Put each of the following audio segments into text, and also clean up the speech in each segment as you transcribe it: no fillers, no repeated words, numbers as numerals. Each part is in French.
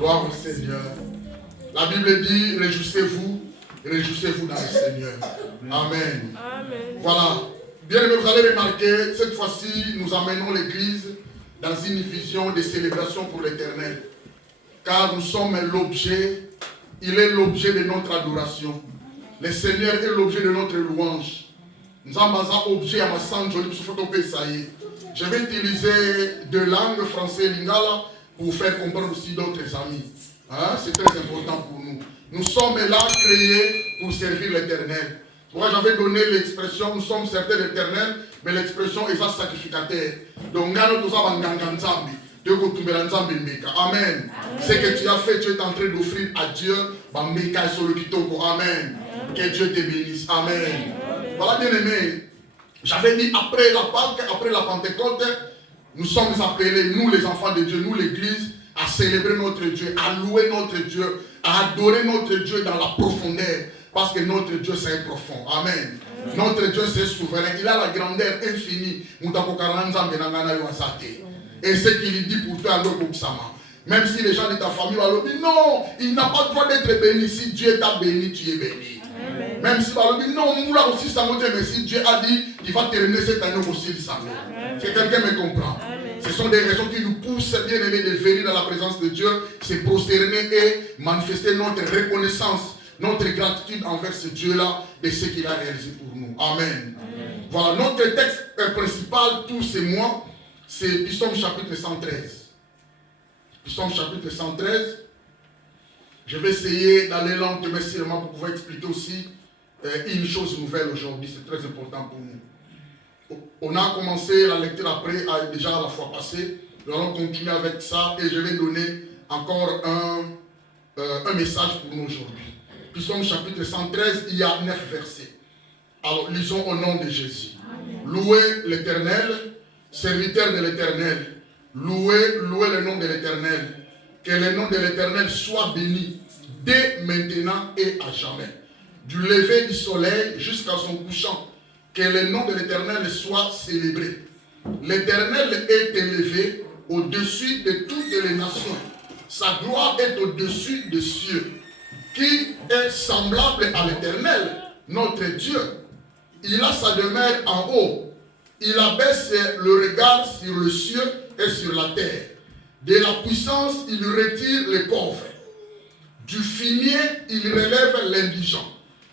Gloire au Seigneur. La Bible dit, réjouissez-vous dans le Seigneur. Amen. Amen. Voilà. Bien aimé, vous allez remarquer, cette fois-ci, nous amenons l'Église dans une vision de célébration pour l'Éternel. Car nous sommes l'objet, il est l'objet de notre adoration. Le Seigneur est l'objet de notre louange. Nous sommes un objet à ma santé, je vais utiliser deux langues, français et lingala, pour faire comprendre aussi d'autres amis. Hein? C'est très important pour nous. Nous sommes là créés pour servir l'Éternel. Moi, j'avais donné l'expression, nous sommes certains de l'Éternel, mais l'expression est un sacrificateur. Donc, amen. Ce que tu as fait, tu es en train d'offrir à Dieu. Amen. Que Dieu te bénisse. Amen. Voilà, bien aimé. J'avais dit après la Pâque, après la Pentecôte, nous sommes appelés, nous les enfants de Dieu, nous l'Église, à célébrer notre Dieu, à louer notre Dieu, à adorer notre Dieu dans la profondeur. Parce que notre Dieu c'est profond. Amen. Notre Dieu c'est souverain. Il a la grandeur infinie. Et ce qu'il dit pour toi, même si les gens de ta famille vont dire non, il n'a pas le droit d'être béni. Si Dieu t'a béni, tu es béni. Amen. Même si on dit non, moula aussi ça mais si Dieu a dit qu'il va terminer cette année aussi, ça va. Si quelqu'un me comprend. Amen. Ce sont des raisons qui nous poussent, bien aimés, de venir dans la présence de Dieu, se prosterner et manifester notre reconnaissance, notre gratitude envers ce Dieu-là de ce qu'il a réalisé pour nous. Amen. Amen. Voilà, notre texte principal tous ces mois, c'est Psaume chapitre 113. Psaume chapitre 113. Je vais essayer d'aller lentement seulement pour pouvoir expliquer aussi une chose nouvelle aujourd'hui. C'est très important pour nous. On a commencé la lecture après, déjà la fois passée. Nous allons continuer avec ça et je vais donner encore un message pour nous aujourd'hui. Psaume chapitre 113, il y a 9 versets. Alors, lisons au nom de Jésus. Amen. Louez l'Éternel, serviteur de l'Éternel. Louez le nom de l'Éternel. Que le nom de l'Éternel soit béni dès maintenant et à jamais. Du lever du soleil jusqu'à son couchant. Que le nom de l'Éternel soit célébré. L'Éternel est élevé au-dessus de toutes les nations. Sa gloire est au-dessus des cieux. Qui est semblable à l'Éternel, notre Dieu. Il a sa demeure en haut. Il abaisse le regard sur le ciel et sur la terre. De la puissance, il retire les pauvres. Du fumier, il relève l'indigent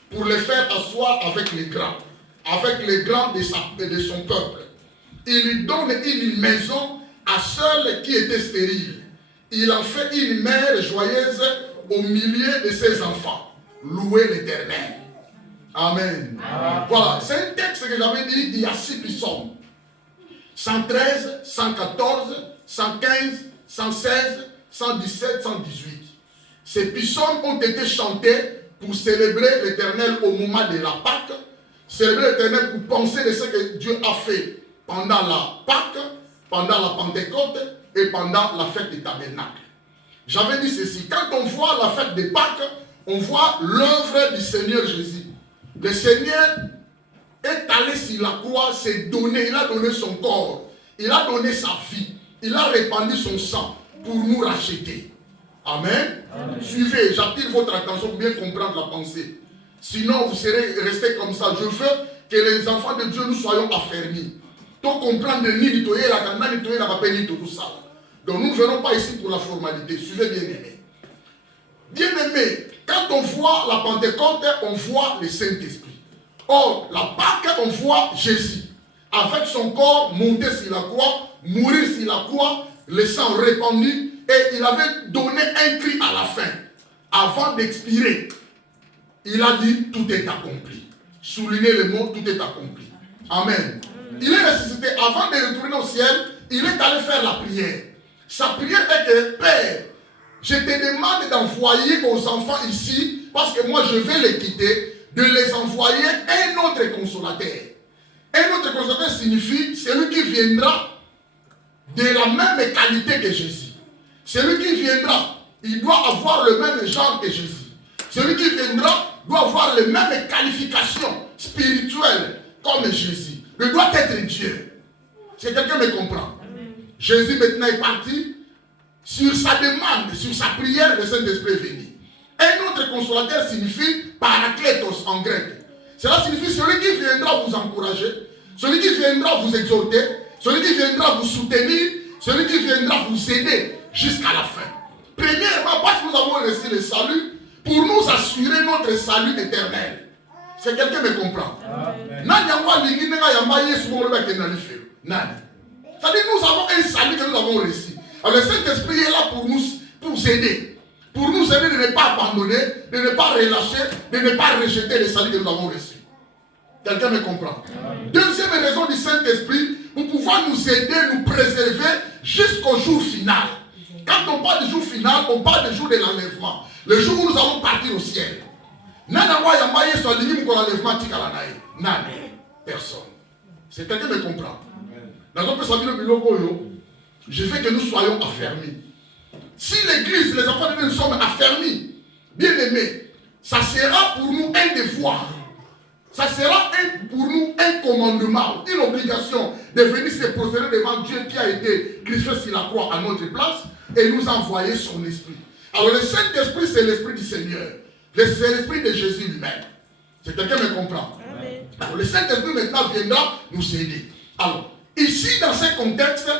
pour les faire asseoir avec les grands de son peuple. Il lui donne une maison à ceux qui étaient stériles. Il en fait une mère joyeuse au milieu de ses enfants. Louez l'Éternel. Amen. Amen. Voilà, c'est un texte que j'avais dit, il y a 6 psaumes. 113, 114, 115, 116, 117, 118. Ces psaumes ont été chantés pour célébrer l'Éternel au moment de la Pâque, célébrer l'Éternel pour penser de ce que Dieu a fait pendant la Pâque, pendant la Pentecôte et pendant la fête des tabernacles. J'avais dit ceci, quand on voit la fête des Pâques, on voit l'œuvre du Seigneur Jésus. Le Seigneur est allé sur la croix, s'est donné, il a donné son corps, il a donné sa vie, il a répandu son sang pour nous racheter. Amen. Amen. Suivez, j'attire votre attention pour bien comprendre la pensée. Sinon, vous serez restés comme ça. Je veux que les enfants de Dieu, nous soyons affermis. Tout comprendre ni la canna, ni la papel, tout ça. Donc nous ne venons pas ici pour la formalité. Suivez bien aimé. Bien aimé, quand on voit la Pentecôte, on voit le Saint-Esprit. Or, la Pâque, on voit Jésus. Avec son corps monté sur la croix, mourir sur la croix, le sang répandu, et il avait donné un cri à la fin. Avant d'expirer, il a dit tout est accompli. Soulignez le mot tout est accompli. Amen. Il est ressuscité. Avant de retourner au ciel, il est allé faire la prière. Sa prière est que Père, je te demande d'envoyer aux enfants ici, parce que moi je vais les quitter, de les envoyer un autre consolateur. Un autre consolateur signifie celui qui viendra de la même qualité que Jésus. Celui qui viendra, il doit avoir le même genre que Jésus. Celui qui viendra doit avoir les mêmes qualifications spirituelles comme Jésus. Il doit être Dieu. Si quelqu'un me comprend. Amen. Jésus maintenant est parti. sur sa demande, sur sa prière, le Saint-Esprit est venu. Un autre consolateur signifie parakletos en grec. Cela signifie celui qui viendra vous encourager, celui qui viendra vous exhorter, celui qui viendra vous soutenir, celui qui viendra vous aider jusqu'à la fin. Premièrement, parce que nous avons reçu le salut, pour nous assurer notre salut éternel. C'est quelqu'un qui me comprend. C'est-à-dire nous avons un salut que nous avons reçu. Alors le Saint-Esprit est là pour nous aider. Pour nous aider de ne pas abandonner, de ne pas relâcher, de ne pas rejeter le salut que nous avons reçu. Quelqu'un me comprend. Deuxième raison du Saint-Esprit, pour pouvoir nous aider, nous préserver jusqu'au jour final. Quand on parle du jour final, on parle du jour de l'enlèvement. Le jour où nous allons partir au ciel. Personne. C'est quelqu'un qui me comprend. Je veux que nous soyons affermis. Si l'église, les enfants de Dieu, nous sommes affermis, bien aimés, ça sera pour nous un devoir. Ça sera pour nous un commandement, une obligation de venir se procéder devant Dieu qui a été crucifié sur la croix à notre place et nous envoyer son esprit. Alors le Saint-Esprit, c'est l'esprit du Seigneur. C'est l'esprit de Jésus lui-même. C'est quelqu'un qui me comprend. Amen. Alors le Saint-Esprit maintenant viendra nous aider. Alors, ici dans ce contexte,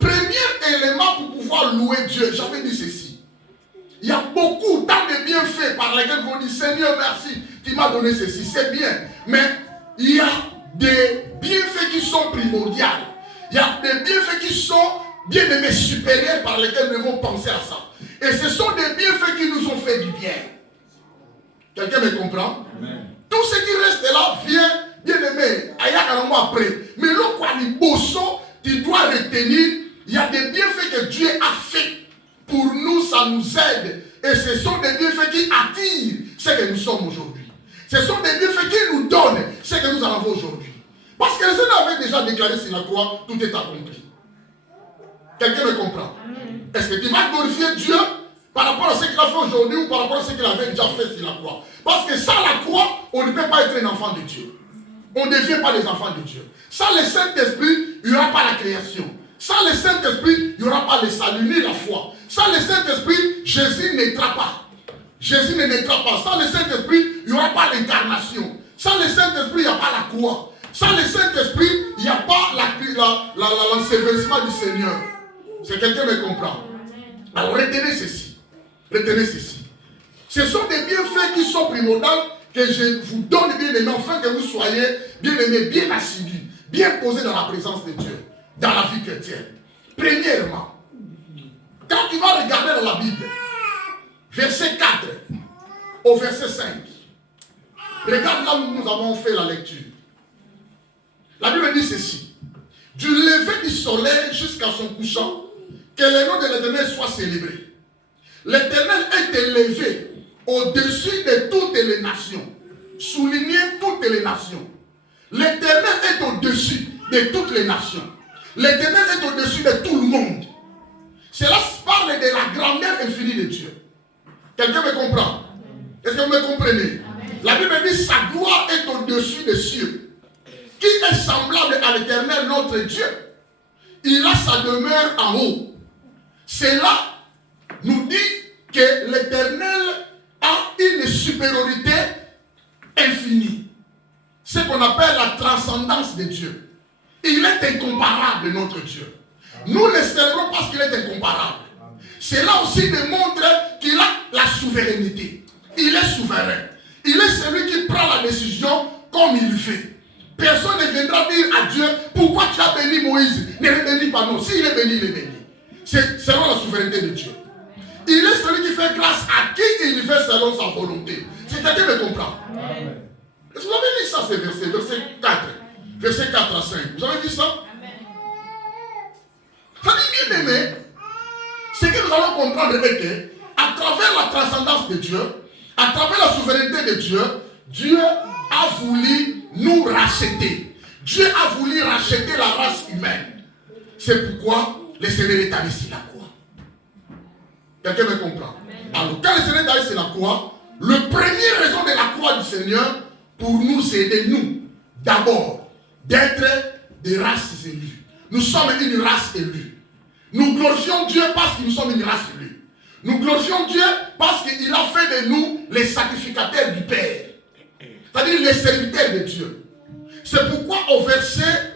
premier élément pour pouvoir louer Dieu, j'avais dit ceci. Il y a beaucoup tant de bienfaits par lesquels on dit Seigneur merci, tu m'as donné ceci, c'est bien. Mais il y a des bienfaits qui sont primordiaux. Il y a des bienfaits qui sont bien aimés supérieurs par lesquels nous devons penser à ça. Et ce sont des bienfaits qui nous ont fait du bien. Quelqu'un me comprend? Amen. Tout ce qui reste là vient, bien aimé, après. Mais le quoi du bosso, tu dois retenir, il y a des bienfaits que Dieu a fait pour nous, ça nous aide. Et ce sont des bienfaits qui attirent ce que nous sommes aujourd'hui. Ce sont des bienfaits qui nous donnent ce que nous avons aujourd'hui. Parce que le Seigneur avait déjà déclaré sur la croix, tout est accompli. Quelqu'un me comprend? Est-ce que tu vas glorifier Dieu par rapport à ce qu'il a fait aujourd'hui ou par rapport à ce qu'il avait déjà fait sur la croix? Parce que sans la croix, on ne peut pas être un enfant de Dieu. On ne devient pas des enfants de Dieu. Sans le Saint-Esprit, il n'y aura pas la création. Sans le Saint-Esprit, il n'y aura pas le salut ni la foi. Sans le Saint-Esprit, Jésus naîtra pas. Jésus ne naîtra pas. Sans le Saint-Esprit, il n'y aura pas l'incarnation. Sans le Saint-Esprit, il n'y a pas la croix. Sans le Saint-Esprit, il n'y a pas l'ensevelissement du Seigneur. C'est quelqu'un qui me comprend. Alors retenez ceci. Retenez ceci. Ce sont des bienfaits qui sont primordiaux que je vous donne, bien aimés, afin que vous soyez bien aimés, bien assidus, bien posés dans la présence de Dieu, dans la vie chrétienne. Premièrement, quand tu vas regarder dans la Bible, verset 4 au verset 5, regarde là où nous avons fait la lecture. La Bible dit ceci: du lever du soleil jusqu'à son couchant, que le nom de l'Éternel soit célébré. L'Éternel est élevé au-dessus de toutes les nations. Soulignez toutes les nations. L'Éternel est au-dessus de toutes les nations. L'Éternel est au-dessus de tout le monde. Cela parle de la grandeur infinie de Dieu. Quelqu'un me comprend? Est-ce que vous me comprenez? La Bible dit sa gloire est au-dessus des cieux. Qui est semblable à l'Éternel notre Dieu? Il a sa demeure en haut. Cela nous dit que l'Éternel a une supériorité infinie. Ce qu'on appelle la transcendance de Dieu. Il est incomparable, notre Dieu. Nous le célébrons parce qu'il est incomparable. Cela aussi démontre qu'il a la souveraineté. Il est souverain. Il est celui qui prend la décision comme il fait. Personne ne viendra dire à Dieu, pourquoi tu as béni Moïse? Ne le bénis pas, non. S'il est béni, il est béni. C'est selon la souveraineté de Dieu. Il est celui qui fait grâce à qui il fait selon sa volonté. C'est quelqu'un qui me comprend. Amen. Est-ce que vous avez lu ça, ces versets? Verset 4. Verset 4 à 5. Vous avez vu ça? Amen. Ça dit bien aimé. Ce que nous allons comprendre est que, à travers la transcendance de Dieu, à travers la souveraineté de Dieu, Dieu a voulu nous racheter. Dieu a voulu racheter la race humaine. C'est pourquoi le Seigneur est allé sur la croix. Quelqu'un me comprend? Amen. Alors, quand le Seigneur est allé sur la croix, la première raison de la croix du Seigneur, pour nous aider, nous, d'abord, d'être des races élues. Nous sommes une race élue. Nous glorifions Dieu parce que nous sommes une race sur lui. Nous glorifions Dieu parce qu'il a fait de nous les sacrificateurs du Père. C'est-à-dire les serviteurs de Dieu. C'est pourquoi au verset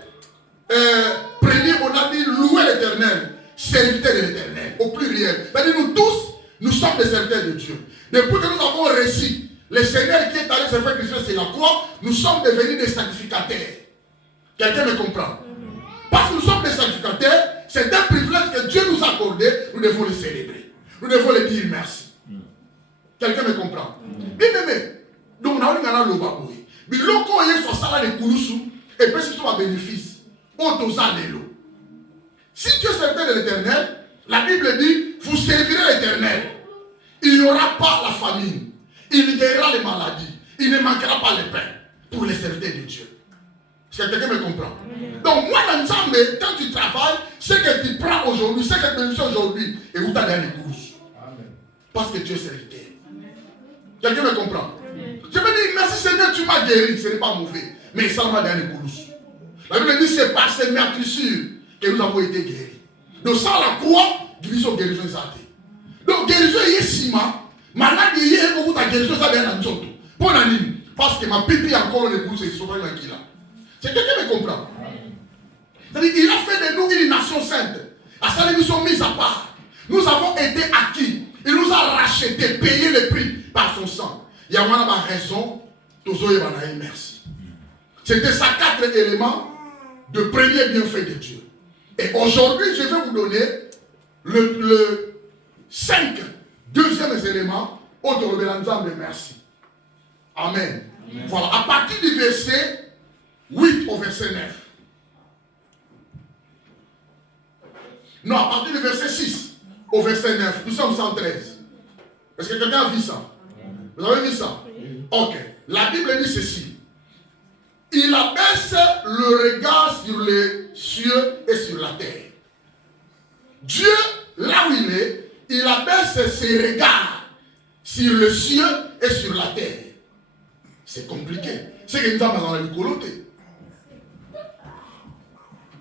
premier, on a dit louer l'Éternel, serviteurs de l'Éternel, au pluriel. C'est-à-dire nous tous, nous sommes des serviteurs de Dieu. Depuis que nous avons reçu le Seigneur qui est allé se faire Christ sur la croix, nous sommes devenus des sacrificateurs. Quelqu'un me comprend? Parce que nous sommes des sacrificateurs, c'est un privilège que Dieu nous a accordé, nous devons le célébrer. Nous devons le dire merci. Quelqu'un me comprend? Bien aimé. Donc, on a eu un lobaboui. Mais l'oko est sur ça, les koulousou, et puis c'est un bénéfice. Si tu es serviteur de l'Éternel, la Bible dit, vous servirez l'Éternel. Il n'y aura pas la famine. Il guérira les maladies. Il ne manquera pas le pain pour les serviteurs de Dieu. Est-ce que quelqu'un me comprend? Donc, moi, dans le quand tu travailles, ce que tu prends aujourd'hui, ce que tu fais aujourd'hui, et où tu as dans les courses. Parce que tu es serviteur. Quelqu'un me comprend? Je me dis, merci Seigneur, tu m'as guéri. Ce n'est pas mauvais. Mais ça m'a donné les courses. La Bible dit, c'est par ces meurtrissures que nous avons été guéris. Donc, sans la croix, nous sommes guéris. Donc, guérison est ciment. Maintenant, il y a beaucoup de guérison. Parce que ma pipi encore les courses, c'est souvent là. C'est quelqu'un me comprend? C'est-à-dire qu'il a fait de nous une nation sainte. À ça, nous sommes mis à part. Nous avons été acquis. Il nous a rachetés, payé le prix par son sang. Il y a une raison. Merci. C'était ça 4 éléments de premier bienfait de Dieu. Et aujourd'hui, je vais vous donner le 5 deuxième élément. Autour de l'ensemble, merci. Amen. Amen. Voilà, à partir du verset 8 au verset 9. Non, à partir du verset 6 au verset 9. Nous sommes 113. Est-ce que quelqu'un a vu ça? Vous avez vu ça? Ok. La Bible dit ceci. Il abaisse le regard sur les cieux et sur la terre. Dieu, là où il est, il abaisse ses regards sur le cieux et sur la terre. C'est compliqué. C'est que nous avons dans la coloté.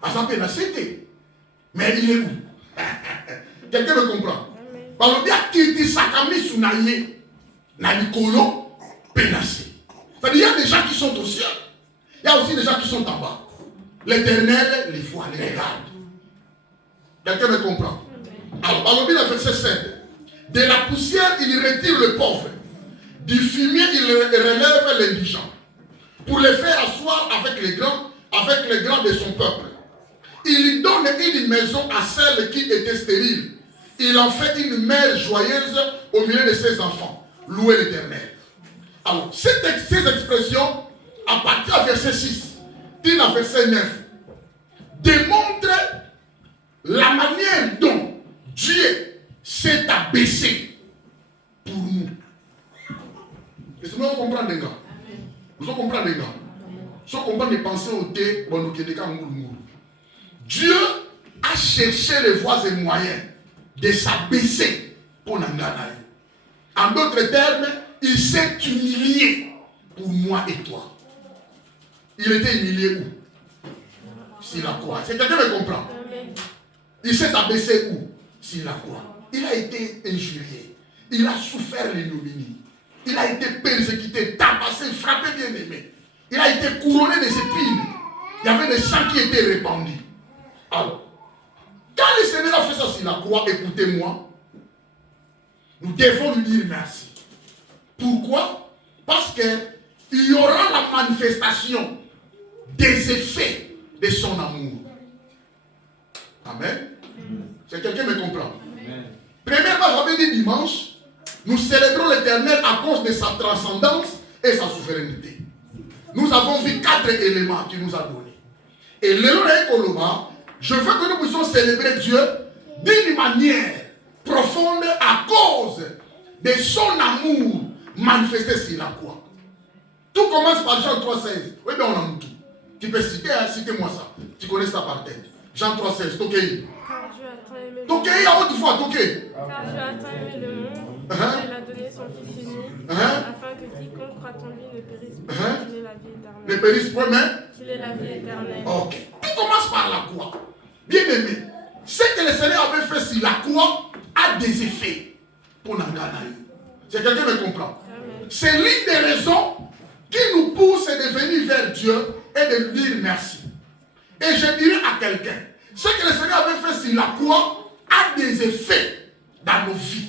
À sa peine à cité. Mais il est où? Quelqu'un me comprend? Parce que qui dit sakami sunaye na likolo pénacé. C'est-à-dire il y a des gens qui sont au ciel. Il y a aussi des gens qui sont en bas. L'Éternel les voit, les regarde. Quelqu'un me comprend? Alors, dans le verset 7. De la poussière, il retire le pauvre. Du fumier, il relève l'indigent. Pour les faire asseoir avec les grands de son peuple. Il donne une maison à celle qui était stérile. Il en fait une mère joyeuse au milieu de ses enfants. Louez l'Éternel. Alors, ces expressions, à partir du verset 6, till à verset 9, démontrent la manière dont Dieu s'est abaissé pour nous. Est-ce que vous comprenez, les gars? Vous comprenez, les gars? Si vous comprenez les pensées au thé, Dieu a cherché les voies et moyens de s'abaisser pour Nanganaï. En d'autres termes, il s'est humilié pour moi et toi. Il était humilié où? Sur la croix. C'est quelqu'un qui me comprend? Il s'est abaissé où? Sur la croix. Il a été injurié. Il a souffert l'ignominie. Il a été persécuté, tabassé, frappé, bien aimé. Il a été couronné des épines. Il y avait des sangs qui étaient répandus. Alors, quand le Seigneur a fait ça sur la croix, écoutez-moi, nous devons lui dire merci. Pourquoi? Parce qu'il y aura la manifestation des effets de son amour. Amen. C'est quelqu'un qui me comprend? Amen. Premièrement, j'avais dit dimanche, nous célébrons l'Éternel à cause de sa transcendance et sa souveraineté. Nous avons vu 4 éléments qu'il nous a donnés. Et je veux que nous puissions célébrer Dieu d'une manière profonde à cause de son amour manifesté sur la croix. Tout commence par Jean 3,16. Oui, bien on a tout. Tu peux citer, hein, citez-moi ça. Tu connais ça par tête. Jean 3,16. Toqué. Toqué, à haute fois, toqué. Car Dieu a tant aimé le monde, il a donné son Fils unique, afin que quiconque croit en lui ne périsse pas, qu'il ait la vie éternelle. Ne périsse pas, mais qu'il ait la vie éternelle. Ok. Tout commence par la croix. Bien aimé, ce que le Seigneur avait fait sur la croix a des effets pour Nanganaï. C'est quelqu'un qui me comprend. C'est l'une des raisons qui nous pousse de venir vers Dieu et de lui dire merci. Et je dirais à quelqu'un, ce que le Seigneur avait fait sur la croix a des effets dans nos vies.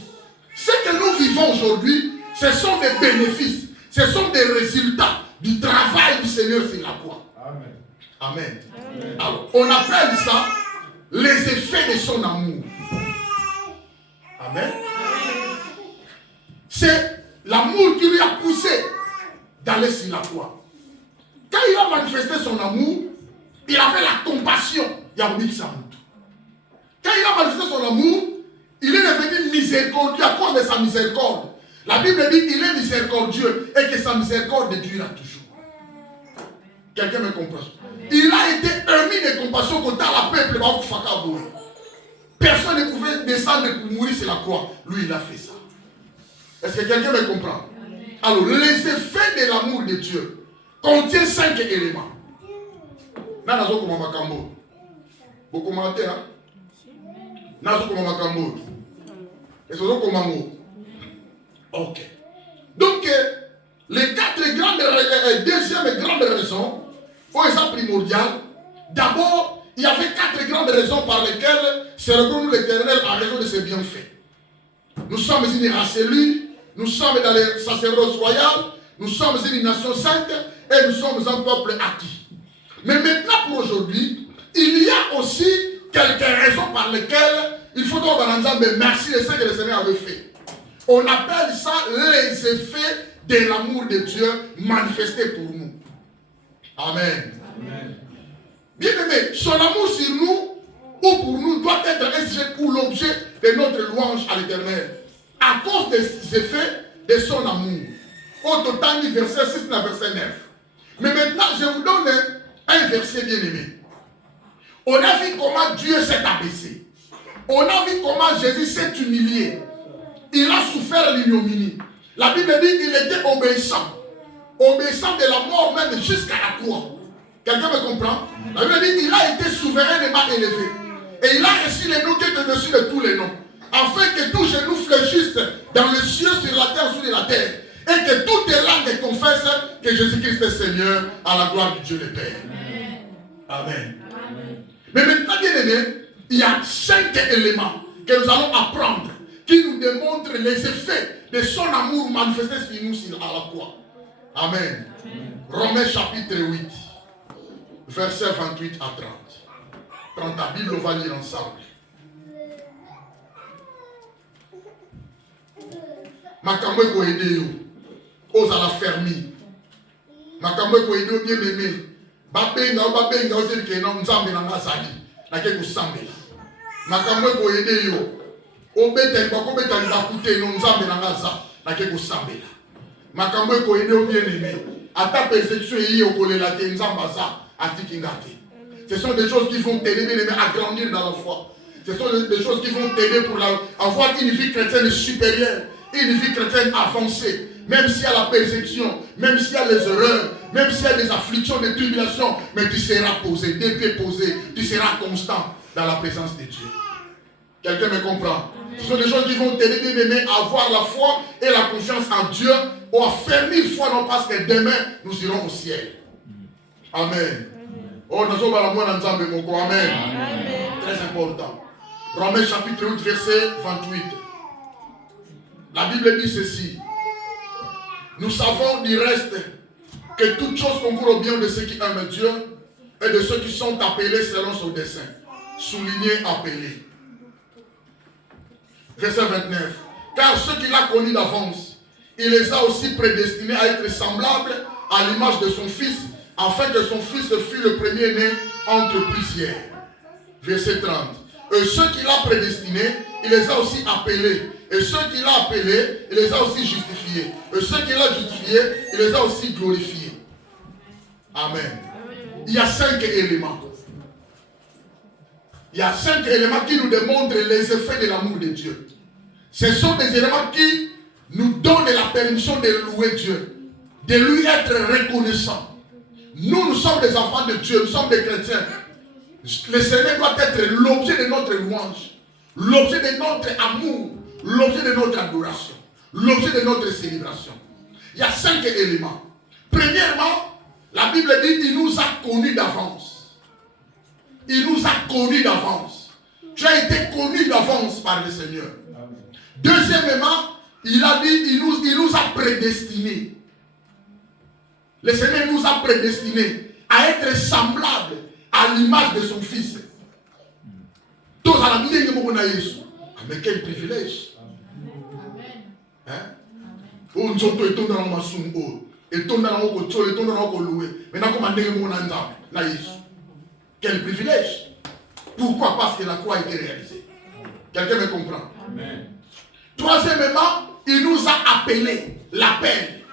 Ce que nous vivons aujourd'hui, ce sont des bénéfices, ce sont des résultats du travail du Seigneur sur la croix. Amen. Amen. Amen. Alors, on appelle ça les effets de son amour. Amen. C'est l'amour qui lui a poussé d'aller sur la croix. Quand il a manifesté son amour, il avait la compassion. Quand il a manifesté son amour, il est devenu miséricordieux à cause de sa miséricorde. La Bible dit qu'il est miséricordieux et que sa miséricorde durera toujours. Quelqu'un me comprend? Il a été émis de compassion contre la peuple. Personne ne pouvait descendre pour mourir sur la croix. Lui, il a fait ça. Est-ce que quelqu'un me comprend? Alors, les effets de l'amour de Dieu contiennent 5 éléments. Nazo comme Makambo. Vous commentez, hein? Nazo comme Makambo. Et ce sont comme Makambo. Ok. Donc, les 4 grandes, deuxième grande raison, pour exemple primordial, d'abord, il y avait 4 grandes raisons par lesquelles servons-nous l'Éternel en raison de ses bienfaits. Nous sommes une race élue, nous sommes dans le sacerdoce royal, nous sommes une nation sainte et nous sommes un peuple acquis. Mais maintenant pour aujourd'hui, il y a aussi quelques raisons par lesquelles il faut donc mais merci de ce que le Seigneur avait fait. On appelle ça les effets de l'amour de Dieu manifesté pour nous. Amen. Amen. Bien aimé, son amour sur nous ou pour nous doit être un sujet ou l'objet de notre louange à l'Éternel. À cause des effets de son amour. Au total, verset 6 à verset 9. Mais maintenant, je vous donne un verset bien aimé. On a vu comment Dieu s'est abaissé. On a vu comment Jésus s'est humilié. Il a souffert l'ignominie. La Bible dit qu'il était obéissant. Obéissant de la mort même jusqu'à la croix. Quelqu'un me comprend? La Bible dit qu'il a été souverainement élevé. Et il a reçu les noms qui est au-dessus de tous les noms. Afin que tous genoux fléchissent dans le ciel, sur la terre, sous la terre. Et que toutes les langues confessent que Jésus-Christ est Seigneur à la gloire du Dieu le Père. Amen. Amen. Mais maintenant, bien aimé, il y a 5 éléments que nous allons apprendre qui nous démontrent les effets de son amour manifesté sur nous à la croix. Amen. Amen. Romains chapitre 8, versets 28 à 30. Prends ta Bible, on va lire ensemble. Makambo ko aider yo. Oza la fermi. Makambo ko aider bien aimé. Babenga o dire que non nzambe na ngazali. Na ke kusambela. Makambo ko aider yo. Obeta ko beta ni bakute no nzambe na ngaza. Na ke kusambela. Makambo ko aider bien aimé. Ata persécution yi okolela te nzamba za atiki ngate. Ce sont des choses qui vont t'aider bien aimé à grandir dans la foi. Ce sont des choses qui vont t'aider pour avoir une vie chrétienne supérieure. Une vie chrétienne avancée, même s'il y a la persécution, même s'il y a les erreurs, même s'il y a des afflictions, des tribulations, mais tu seras posé, des pieds posés, tu seras constant dans la présence de Dieu. Quelqu'un me comprend? Ce sont des choses qui vont t'aider bien aimé à avoir la foi et la confiance en Dieu, ou à faire 1000 fois, non parce que demain nous irons au ciel. Amen. Oh, nous sommes à la moindre ensemble, mon corps. Amen. Très important. Romains chapitre 8, verset 28. La Bible dit ceci. Nous savons du reste que toutes choses concourent au bien de ceux qui aiment Dieu et de ceux qui sont appelés selon son dessein. Souligné, appelé. Verset 29. Car ceux qu'il a connus d'avance, il les a aussi prédestinés à être semblables à l'image de son Fils, afin que son Fils fût le premier-né entre plusieurs. Verset 30. Et ceux qu'il a prédestinés, il les a aussi appelés. Et ceux qu'il a appelés, il les a aussi justifiés. Et ceux qu'il a justifiés, il les a aussi glorifiés. Amen. Il y a 5 éléments. Il y a 5 éléments qui nous démontrent les effets de l'amour de Dieu. Ce sont des éléments qui nous donnent la permission de louer Dieu, de lui être reconnaissant. Nous sommes des enfants de Dieu, nous sommes des chrétiens. Le Seigneur doit être l'objet de notre louange, l'objet de notre amour, l'objet de notre adoration, l'objet de notre célébration. Il y a 5 éléments. Premièrement, la Bible dit qu'il nous a connus d'avance. Il nous a connus d'avance. Tu as été connu d'avance par le Seigneur. Deuxièmement, il a dit qu'il nous a prédestinés. Le Seigneur nous a prédestinés à être semblables à l'image de son Fils. Mais quel privilège. Hein? Oh, nous sommes tous dans le masum. Et tous dans le kotol, et tous dans le loué. Maintenant, comment quel privilège. Pourquoi? Parce que la croix a été réalisée. Quelqu'un me comprend? Amen. Troisièmement, il nous a appelés. L'appel.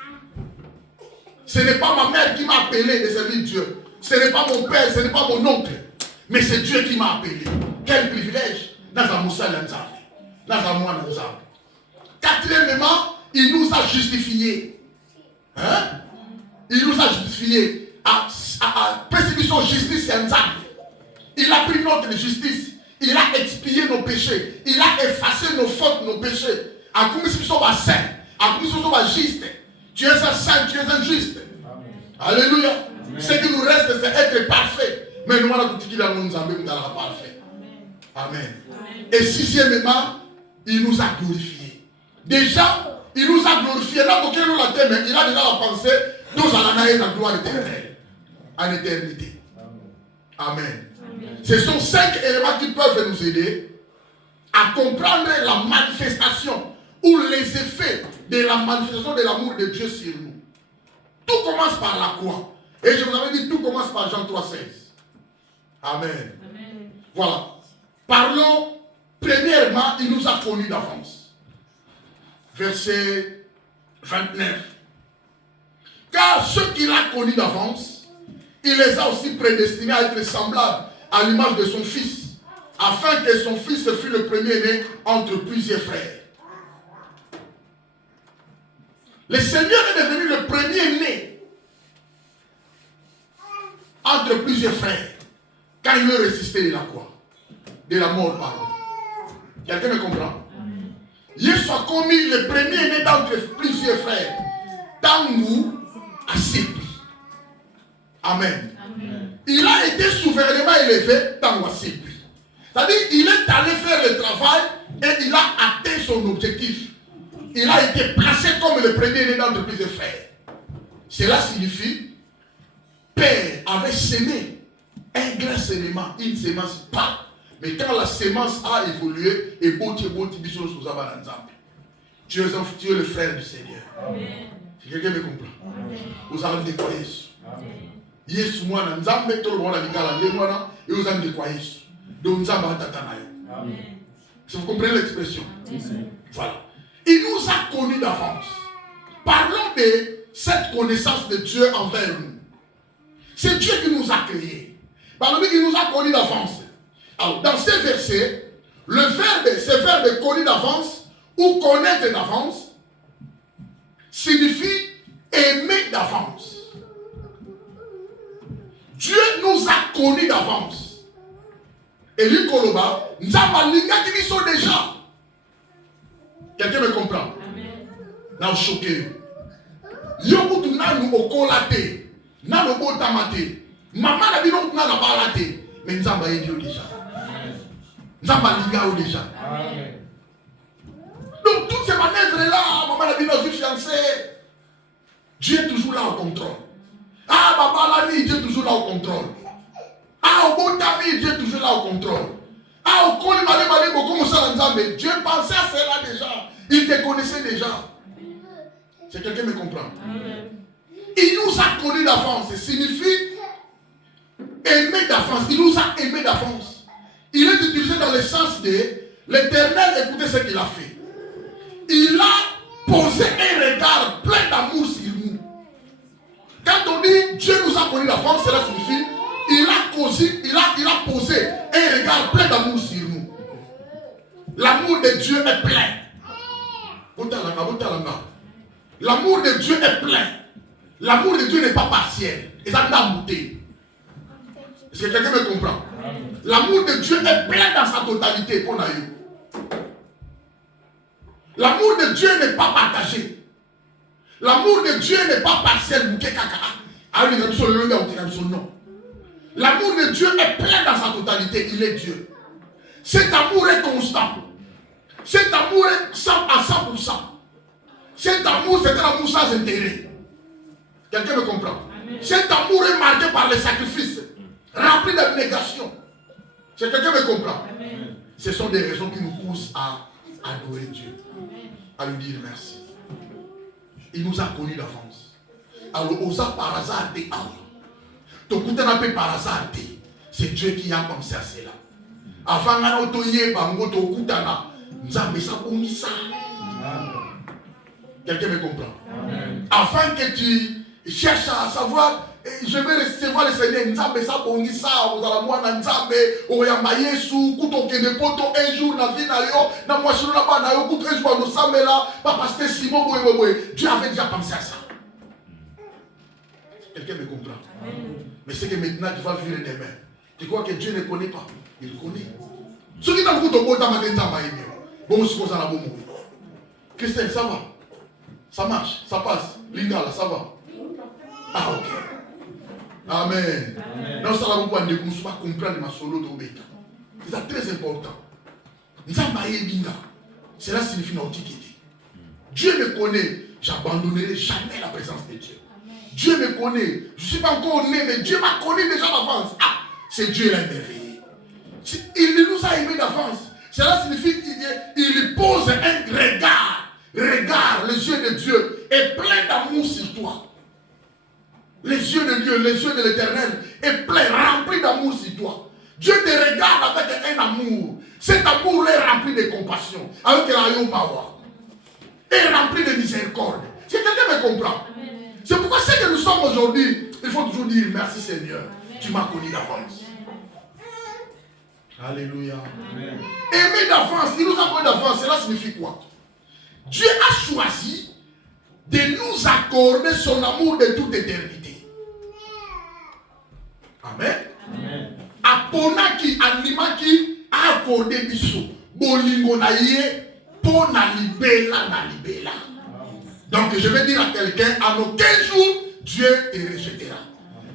Ce n'est pas ma mère qui m'a appelé de servir Dieu. Ce n'est pas mon père, ce n'est pas mon oncle. Mais c'est Dieu qui m'a appelé. Quel privilège. Quatrièmement, il nous a justifiés. Hein? Il nous a justifiés. À persécution, justice et ensemble. Il a pris notre justice. Il a expié nos péchés. Il a effacé nos fautes, nos péchés. À commission va saint. À commission va juste. Tu es un saint, tu es un juste. Amen. Alléluia. Amen. Ce qui nous reste, c'est être parfait. Mais nous, on a tout qui dans nous parfait. Amen. Amen. Et sixièmement, il nous a glorifiés. Déjà, il nous a glorifiés. Là, pour qu'il nous la terre, il a déjà la pensée. Nous allons aller dans la gloire éternelle. En éternité. Amen. Amen. Ce sont 5 éléments qui peuvent nous aider à comprendre la manifestation ou les effets de la manifestation de l'amour de Dieu sur nous. Tout commence par la croix. Et je vous avais dit, tout commence par Jean 3,16. Amen. Amen. Voilà. Parlons, premièrement, il nous a connus d'avance. Verset 29. Car ceux qu'il a connus d'avance, il les a aussi prédestinés à être semblables à l'image de son Fils, afin que son Fils fût le premier-né entre plusieurs frères. Le Seigneur est devenu le premier-né entre plusieurs frères quand il est ressuscité de la croix, de la mort, pardon. Quelqu'un me comprend? Jésus a commis le premier-né d'entre plusieurs frères. Dans nous, à ses prix. Amen. Amen. Il a été souverainement élevé dans nos prix. C'est-à-dire, il est allé faire le travail et il a atteint son objectif. Il a été placé comme le premier-né d'entre plusieurs frères. Cela signifie, Père avait semé un grand sémément, une sémence pas. Mais quand la sémence a évolué, et tu es le frère du Seigneur. Amen. Si quelqu'un me comprend, vous allez me décroyer. Yes, moi, nous avons mis tout le monde à l'école, et vous allez me décroyer. Donc, nous avons Amen. Vous comprenez l'expression? Voilà. Il nous a connus d'avance. Parlons de cette connaissance de Dieu envers nous. C'est Dieu qui nous a créés. Parlons qu'il nous a connus d'avance. Alors, dans ces versets, ce verbe connu d'avance ou connaître d'avance signifie aimer d'avance. Dieu nous a connus d'avance. Et lui, Koloba, nous avons qui sont déjà. Quelqu'un me comprend? Nous choqué. Yokutu na nous okolate, na nous otamate. Maman n'a dit non na balate, mais nous avons déjà. Nous avons déjà. Donc toutes ces manœuvres-là, maman a dit non, je suis fiancé. Dieu est toujours là au contrôle. Ah, papa l'ami, Dieu est toujours là au contrôle. Ah, au bon ami, Dieu est toujours là au contrôle. Ah, au Koli Malé, comment ça l'ensemble? Dieu pensait à cela déjà. Il te connaissait déjà. C'est quelqu'un qui me comprend. Amen. Il nous a connus d'avance. Ça signifie aimer d'avance. Il nous a aimés d'avance. Il est utilisé dans le sens de l'Éternel, écoutez ce qu'il a fait. Il a posé un regard plein d'amour sur nous. Quand on dit Dieu nous a connus d'avance, cela signifie il a posé un regard plein d'amour sur nous. L'amour de Dieu est plein. L'amour de Dieu est plein. L'amour de Dieu n'est pas partiel. Et ça n'a pas. Est-ce que quelqu'un me comprend? L'amour de Dieu est plein dans sa totalité. L'amour de Dieu n'est pas partagé. L'amour de Dieu n'est pas partiel. Non. L'amour de Dieu est plein dans sa totalité. Il est Dieu. Cet amour est constant. Cet amour est à 100%. Cet amour, c'est un amour sans intérêt. Quelqu'un me comprend? Amen. Cet amour est marqué par les sacrifices, rempli d'abnégation. C'est quelqu'un me comprend? Amen. Ce sont des raisons qui nous poussent à adorer Dieu, à lui dire merci. Il nous a connus d'avance. Alors, osa par hasard des âmes. Par hasard, c'est Dieu qui a pensé à cela. Avant quelqu'un me comprend? Amen. Afin que tu cherches à savoir, je vais recevoir le Seigneur, Nzambe sa bongisa, ozalamwa Nzambe, oyamba Yesu, kuto kende poto un jour na vie na yo, na mwasuru na ba na yo, kuto un jour no samela, pas pasteur Simon boye. Dieu avait déjà pensé à ça. Quelqu'un me comprend? Amen. Mais c'est que maintenant tu vas vivre demain. Tu crois que Dieu ne connaît pas? Il connaît. Ce qui t'a beaucoup de beau dans ma tête, bon, je suppose à la bonne. Christelle, ça va? Ça marche, ça passe. Lingala, ça va? Ah, ok. Amen. Non, ça va vous comprendre ma solo de Obeka. C'est très important. Cela signifie n'autikité. Dieu me connaît, j'abandonnerai jamais la présence de Dieu. Dieu me connaît, je ne suis pas encore né, mais Dieu m'a connu déjà d'avance. Ah, c'est Dieu l'a émerveillé. Il nous a aimés d'avance. Cela signifie qu'il pose un regard. Regarde, les yeux de Dieu est plein d'amour sur toi. Les yeux de Dieu, les yeux de l'Éternel est plein, rempli d'amour sur toi. Dieu te regarde avec un amour. Cet amour est rempli de compassion. Avec la yomawa. Est rempli de miséricorde. Si quelqu'un me comprend. C'est pourquoi ce que nous sommes aujourd'hui, il faut toujours dire merci Seigneur. Tu m'as connu d'avance. Alléluia. Amen. Aimer d'avance, il nous a connu d'avance. Cela signifie quoi? Dieu a choisi de nous accorder son amour de toute éternité. Amen. Aponaki, animaki, a accordé biso. Bolingo na ye, po na libela na libela. Donc je vais dire à quelqu'un, à nos 15 jours, Dieu te rejettera.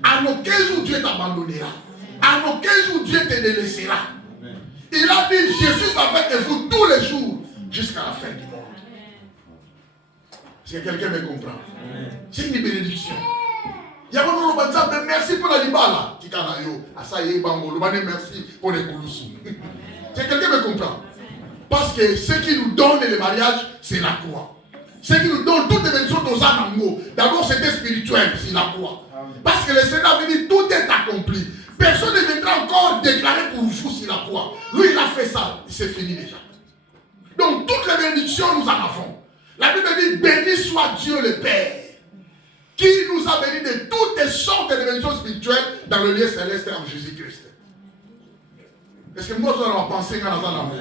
À nos 15 jours, Dieu t'abandonnera. À nos 15 jours, Dieu te délaissera. Il a dit, je suis avec vous tous les jours, jusqu'à la fin du monde. Est-ce que quelqu'un me comprend? C'est une bénédiction. Il y a un merci pour la libala. Merci pour les koulousou. C'est quelqu'un me comprend? Parce que ce qui nous donne le mariage, c'est la croix. Ce qui nous donne toutes les bénédictions aux âmes. D'abord, c'était spirituel, c'est la croix. Parce que le Seigneur a dit, tout est accompli. Personne ne viendra encore déclarer pour vous sur la croix. Lui, il a fait ça. C'est fini déjà. Donc, toutes les bénédictions, nous en avons. La Bible dit, béni soit Dieu le Père, qui nous a bénis de toutes sortes de bénédictions spirituelles dans le lieu céleste en Jésus-Christ. Est-ce que moi, je dois penser dans l'amour?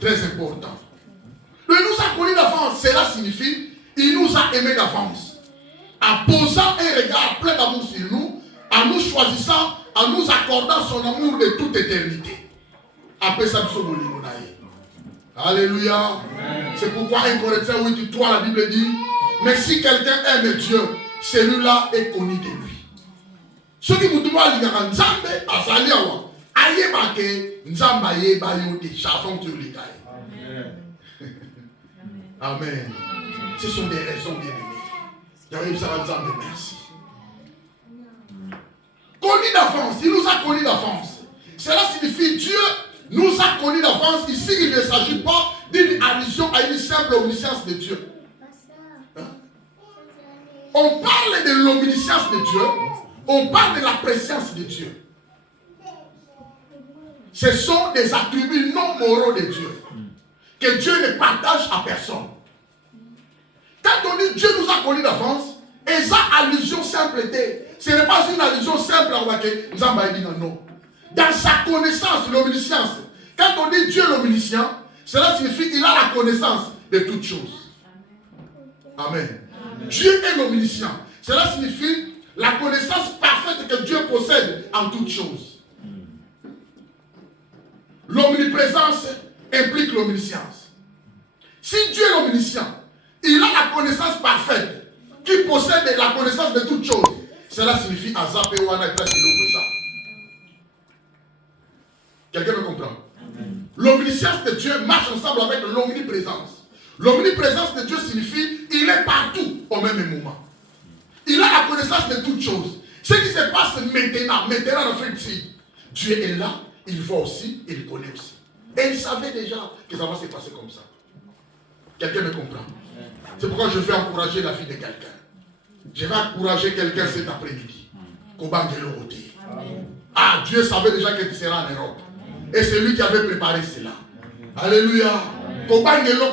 Très important. Il nous a connus d'avance. Cela signifie, il nous a aimés d'avance. En posant un regard plein d'amour sur nous, en nous choisissant, en nous accordant son amour de toute éternité. Après ça, nous sommes Alléluia. C'est pourquoi 1 Corinthiens 8:3, la Bible dit, mais si quelqu'un aime Dieu, celui-là est connu de lui. Ce qui vous demande à dire, Nzambe, Azaliawa, Ayebake, Nzamba Yeba Yote, Chafon Tioulikaï. Amen. Ce sont des raisons bien aimées. Yahweh Nzambe, merci. Connu d'avance, il nous a connus d'avance. Cela signifie Dieu nous a connus d'avance. Ici, il ne s'agit pas d'une allusion à une simple omniscience de Dieu. Hein? On parle de l'omniscience de Dieu. On parle de la présence de Dieu. Ce sont des attributs non moraux de Dieu. Que Dieu ne partage à personne. Quand on dit Dieu nous a connus d'avance, et ça, allusion simple était. Ce n'est pas une allusion simple à laquelle nous avons dit non. Dans sa connaissance, l'omniscience. Quand on dit Dieu l'omniscient, cela signifie qu'il a la connaissance de toutes choses. Amen. Dieu est l'omniscient. Cela signifie la connaissance parfaite que Dieu possède en toutes choses. L'omniprésence implique l'omniscience. Si Dieu est omniscient, il a la connaissance parfaite, qui possède la connaissance de toutes choses. Cela signifie Azap et Wana et place de. Quelqu'un me comprend? L'omniscience de Dieu marche ensemble avec l'omniprésence. L'omniprésence de Dieu signifie il est partout au même moment. Il a la connaissance de toutes choses. Ce qui se passe maintenant en fait, Dieu est là, il voit aussi, il connaît aussi. Et il savait déjà que ça va se passer comme ça. Quelqu'un me comprend? C'est pourquoi je vais encourager la fille de quelqu'un. Je vais encourager quelqu'un cet après-midi. Ah, Dieu savait déjà que tu seras en Europe. Et c'est lui qui avait préparé cela. Alléluia. Place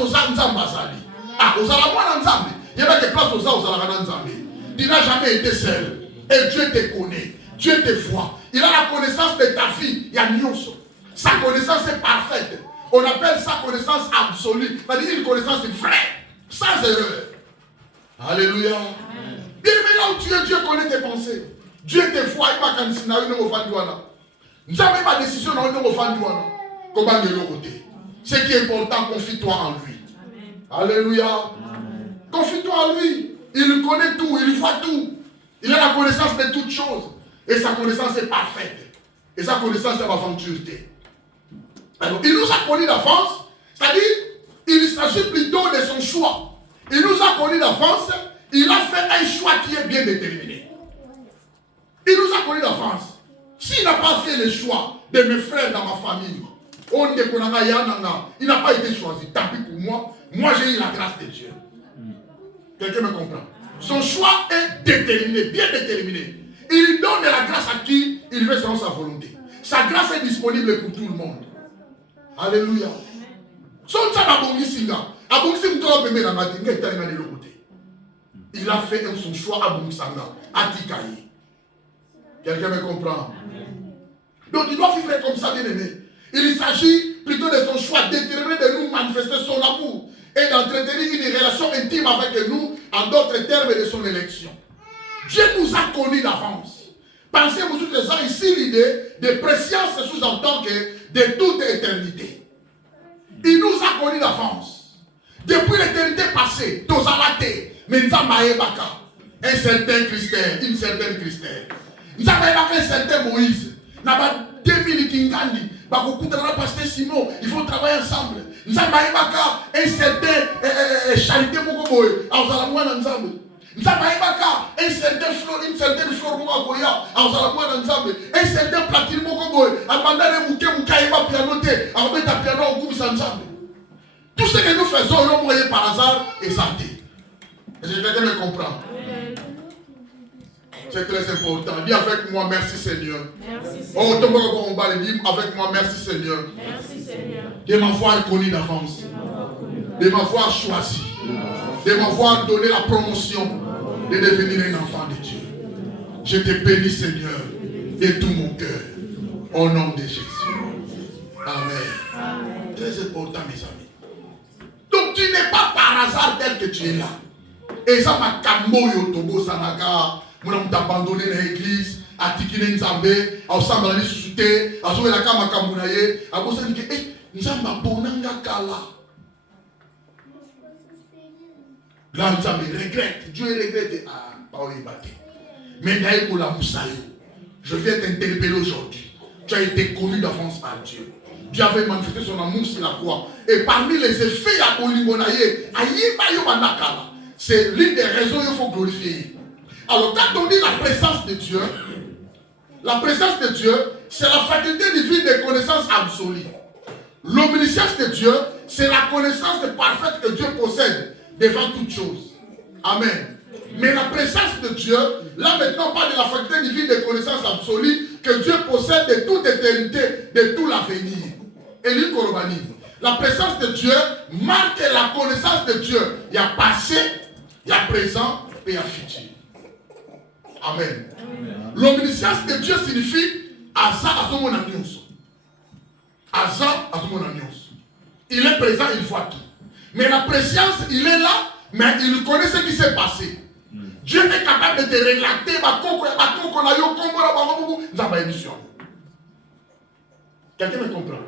aux Nzambazali. Ah, aux Alamouan Nzambi. Il y avait que place aux Alamouan Nzambi. Tu n'as jamais été seul. Et Dieu te connaît. Dieu te voit. Il a la connaissance de ta vie. Il y a Nyonso. Sa connaissance est parfaite. On appelle sa connaissance absolue. C'est-à-dire une connaissance vraie. Sans erreur. Alléluia. Bien, mais là où tu es, Dieu connaît tes pensées. Dieu te voit. Il m'a candidat à une offense. Nous avons ma décision dans une offense. Comment de l'autre côté. Ce qui est important, confie-toi en lui. Alléluia. Confie-toi en lui. Il connaît tout, il voit tout. Il a la connaissance de toutes choses. Et sa connaissance est parfaite. Et sa connaissance est aventureté. Alors, il nous a connus d'avance. C'est-à-dire, il s'agit plutôt de son choix. Il nous a connus d'avance. Il a fait un choix qui est bien déterminé. Il nous a connus d'avance. S'il n'a pas fait le choix de mes frères dans ma famille, il n'a pas été choisi. Tant pis pour moi. Moi, j'ai eu la grâce de Dieu. Quelqu'un me comprend? Son choix est déterminé, bien déterminé. Il donne la grâce à qui il veut selon sa volonté. Sa grâce est disponible pour tout le monde. Alléluia. Il a fait son choix à Bungsanga, à Tikaï. Quelqu'un me comprend? Donc il doit vivre comme ça, bien aimé. Il s'agit plutôt de son choix déterminé de nous manifester son amour et d'entretenir une relation intime avec nous, en d'autres termes de son élection. Dieu nous a connus d'avance. Pensez-vous toutes les gens ici, l'idée de préscience sous-entend que de toute éternité. Il nous a connus d'avance. Depuis l'éternité passée, Tozalate, Menzamaebaka, un certain Christelle, une certaine Christelle. Nzamaebaka, un certain Moïse. Naba 2000 Kingandi, Bakokutana Pasteur Simon, il faut travailler ensemble. Nzamaebaka, un certain Charité Mokoboy, Aozalamouan Nzambe. Nzamaebaka, un certain Flor, une certaine Flor Mokoboya, Aozalamouan Nzambe. Un certain Platine Mokoboy, Abandane Mouké Moukaïba pianoté, Abeta piano au groupe Nzambe. Tout ce que nous faisons, nous voyons par hasard et santé. Je vais me comprendre. C'est très important. Dis avec moi, merci Seigneur. Merci Oh, Seigneur. dis avec moi, merci Seigneur. Merci Seigneur. De m'avoir connu d'avance. De m'avoir choisi. De m'avoir donné la promotion de devenir un enfant de Dieu. Je te bénis Seigneur de tout mon cœur. Au nom de Jésus. Amen. Très important mes amis. Donc tu n'es pas par hasard tel que tu es là. Et ça m'a camboyo tobo sanaka. Mon homme t'a abandonné dans l'église. A tikine nzambe. A osamba la susute. A joué la kama kambunaye. A bosa nike. Eh, nzamba bonanga kala. Là, nzambe regrette. Dieu regrette. Ah, pas au ébatté. Mais d'ailleurs pour la moussaïo. Je viens t'interpeller aujourd'hui. Tu as été connu d'avance par Dieu. Dieu avait manifesté son amour sur la croix. Et parmi les effets à Oligonaye, c'est l'une des raisons qu'il faut glorifier. Alors, quand on dit la présence de Dieu, c'est la faculté divine de connaissance absolue. L'omniscience de Dieu, c'est la connaissance parfaite que Dieu possède devant toutes choses. Amen. Mais la présence de Dieu, là maintenant, on parle de la faculté divine de connaissance absolue que Dieu possède de toute éternité, de tout l'avenir. Et la présence de Dieu marque la connaissance de Dieu. Il y a passé, il y a présent et il y a futur. Amen. L'omniscience de Dieu signifie Asa Azomon Agnos. Asa Azomon Agnos. Il est présent, il voit tout. Mais la préscience, il est là, mais il connaît ce qui s'est passé. Dieu est capable de te relater. Quelqu'un me comprend?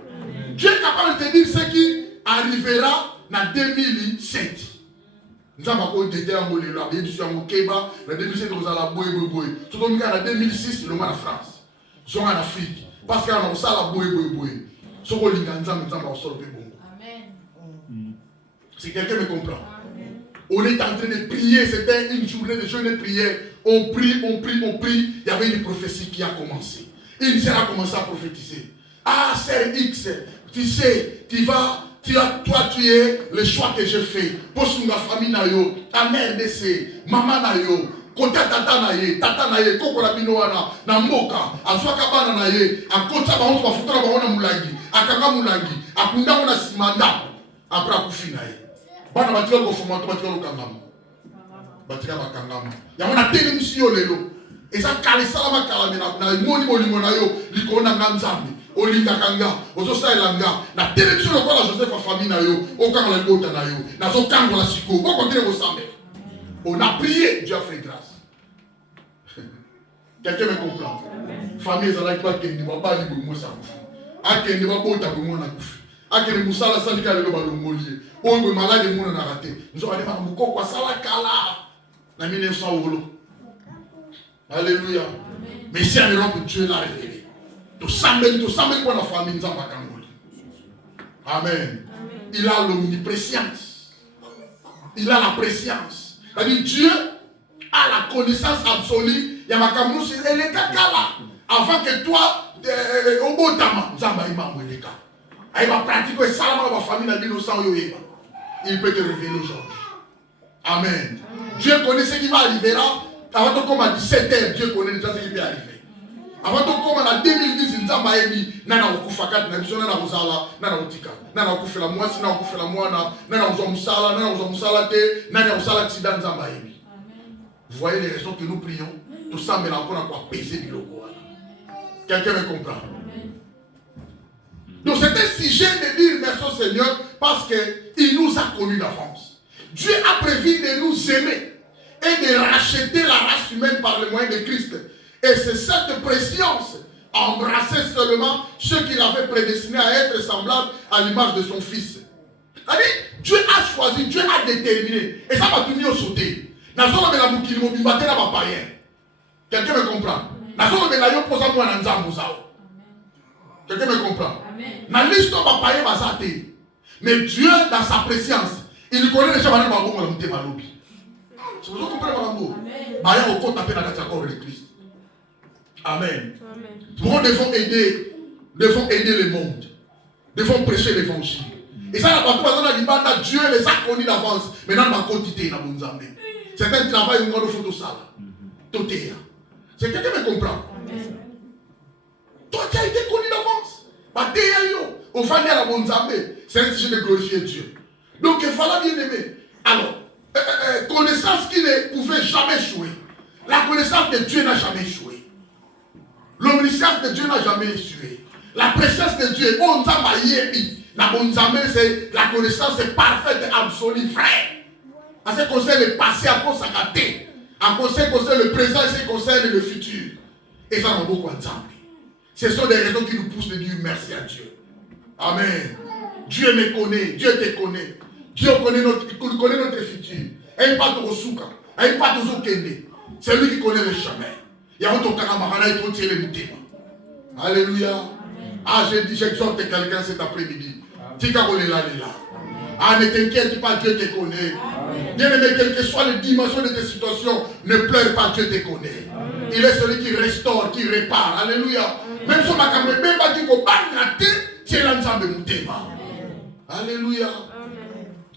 Dieu est capable de te dire ce qui arrivera en 2007. Nous avons été en 2007, en 2007, nous allons en 2006, nous allons en France. Nous allons en Afrique. Parce que nous allons en Afrique. Si quelqu'un me comprend. On est en train de prier, c'était une journée de jeûne et prière. On prie. Il y avait une prophétie qui a commencé. Une sœur a commencé à prophétiser. Ah, sœur X, tu sais, tu es le choix que j'ai fait. Pour ma famille, ta mère de maman, kota tata naye, koko la binoana, na moka, azwaka bana naye, akota ba onto bafuta ba ona mulangi, akanga mulangi, akunda ona simanda, après akufi naye. Bana batika ko formato batika ko kangama. Batika ba kangama. Ya mona tele misio lelo. Eza kalisa ma kalamena na moni bolingo na yo, likona nganzambe. Olinga kanga, ozo sailanga, na tele misio lokola Joseph a famille na yo, okanga la bota na yo, na zo kango la siko, ko continue ko sambe. On a prié, Dieu a fait grâce. Quelqu'un me comprend? Famille, ça n'a pas qu'un débat, pas de moi ça. A qu'un débat, pas de moi na koufi. A qu'un moussala syndicat de l'Obalongolier. Oh, le malade de mon a raté. Nous avons dit, Mouko, quoi, ça la kala. Na 1900 euros. Alléluia. Mais si on est là pour Dieu l'a révélé. Tout ça, pour la famille, nous avons Amen. Il a l'omniprésence. Il a la préscience. C'est-à-dire Dieu a la connaissance absolue. Il y a ma camoufle, elle est là. Avant que toi, au beau tama, il va pratiquer ça dans ma famille, il peut te révéler aujourd'hui. Amen. Dieu connaît ce qui va arriver là. Avant de commencer à 17h, Dieu connaît déjà ce qui peut arriver. Avant de commencer en 2010, nous avons dit, nana okufakat na biso nana kozala nana otika nana okufela mwasi nana okufela mwana nana ozomusala te nana osala tsida nzamba yebi. Vous voyez les raisons que nous prions, tout ça mais encore à quoi peser biloko. Quelqu'un me comprend? Donc c'est un sujet de dire merci au Seigneur parce qu'il nous a connus d'avance. Dieu a prévu de nous aimer et de racheter la race humaine par le moyen de Christ. Et c'est cette préscience embrasser seulement ceux qu'il avait prédestinés à être semblables à l'image de son Fils. C'est-à-dire, Dieu a choisi, Dieu a déterminé. Et ça va tout au sauter. Quelqu'un me comprend? Quelqu'un me comprend? Mais Dieu, dans sa préscience, il connaît déjà les gens qui ont été. C'est pour ça que vous comprenez le Christ. Amen. Nous devons aider le monde. Nous devons prêcher l'évangile. Et ça, la Dieu les a connus d'avance. Maintenant, ma quantité, c'est un travail où on fait tout ça. Tout est là. C'est quelqu'un qui me comprend. Toi, tu as été connu d'avance. Au fond de la Bonzambe, c'est un sujet de glorifier Dieu. Donc, il fallait bien aimer. Alors, connaissance qui ne pouvait jamais échouer. La connaissance de Dieu n'a jamais échoué. L'omniscience de Dieu n'a jamais échoué. La présence de Dieu, c'est la connaissance parfaite et absolue, frère. En ce qui concerne le passé, en ce qui concerne le présent, en ce qui concerne le futur. Et ça, on a beaucoup ensemble. Ce sont des raisons qui nous poussent de dire merci à Dieu. Amen. Dieu me connaît, Dieu te connaît. Dieu connaît notre futur. Et il part au souka, et il part au kende. C'est lui qui connaît le chemin. Il y a un autre camarade qui peut tirer le thème. Alléluia. Ah, j'exhorte quelqu'un cet après-midi. Tika là. Ah, ne t'inquiète pas, Dieu te connaît. Bien-aimé, quelle que soit les dimensions de tes situations, ne pleure pas, Dieu te connaît. Il est celui qui restaure, qui répare. Alléluia. Même si on a quand même pas dit qu'on va rater, c'est l'ensemble de mon thème. Alléluia.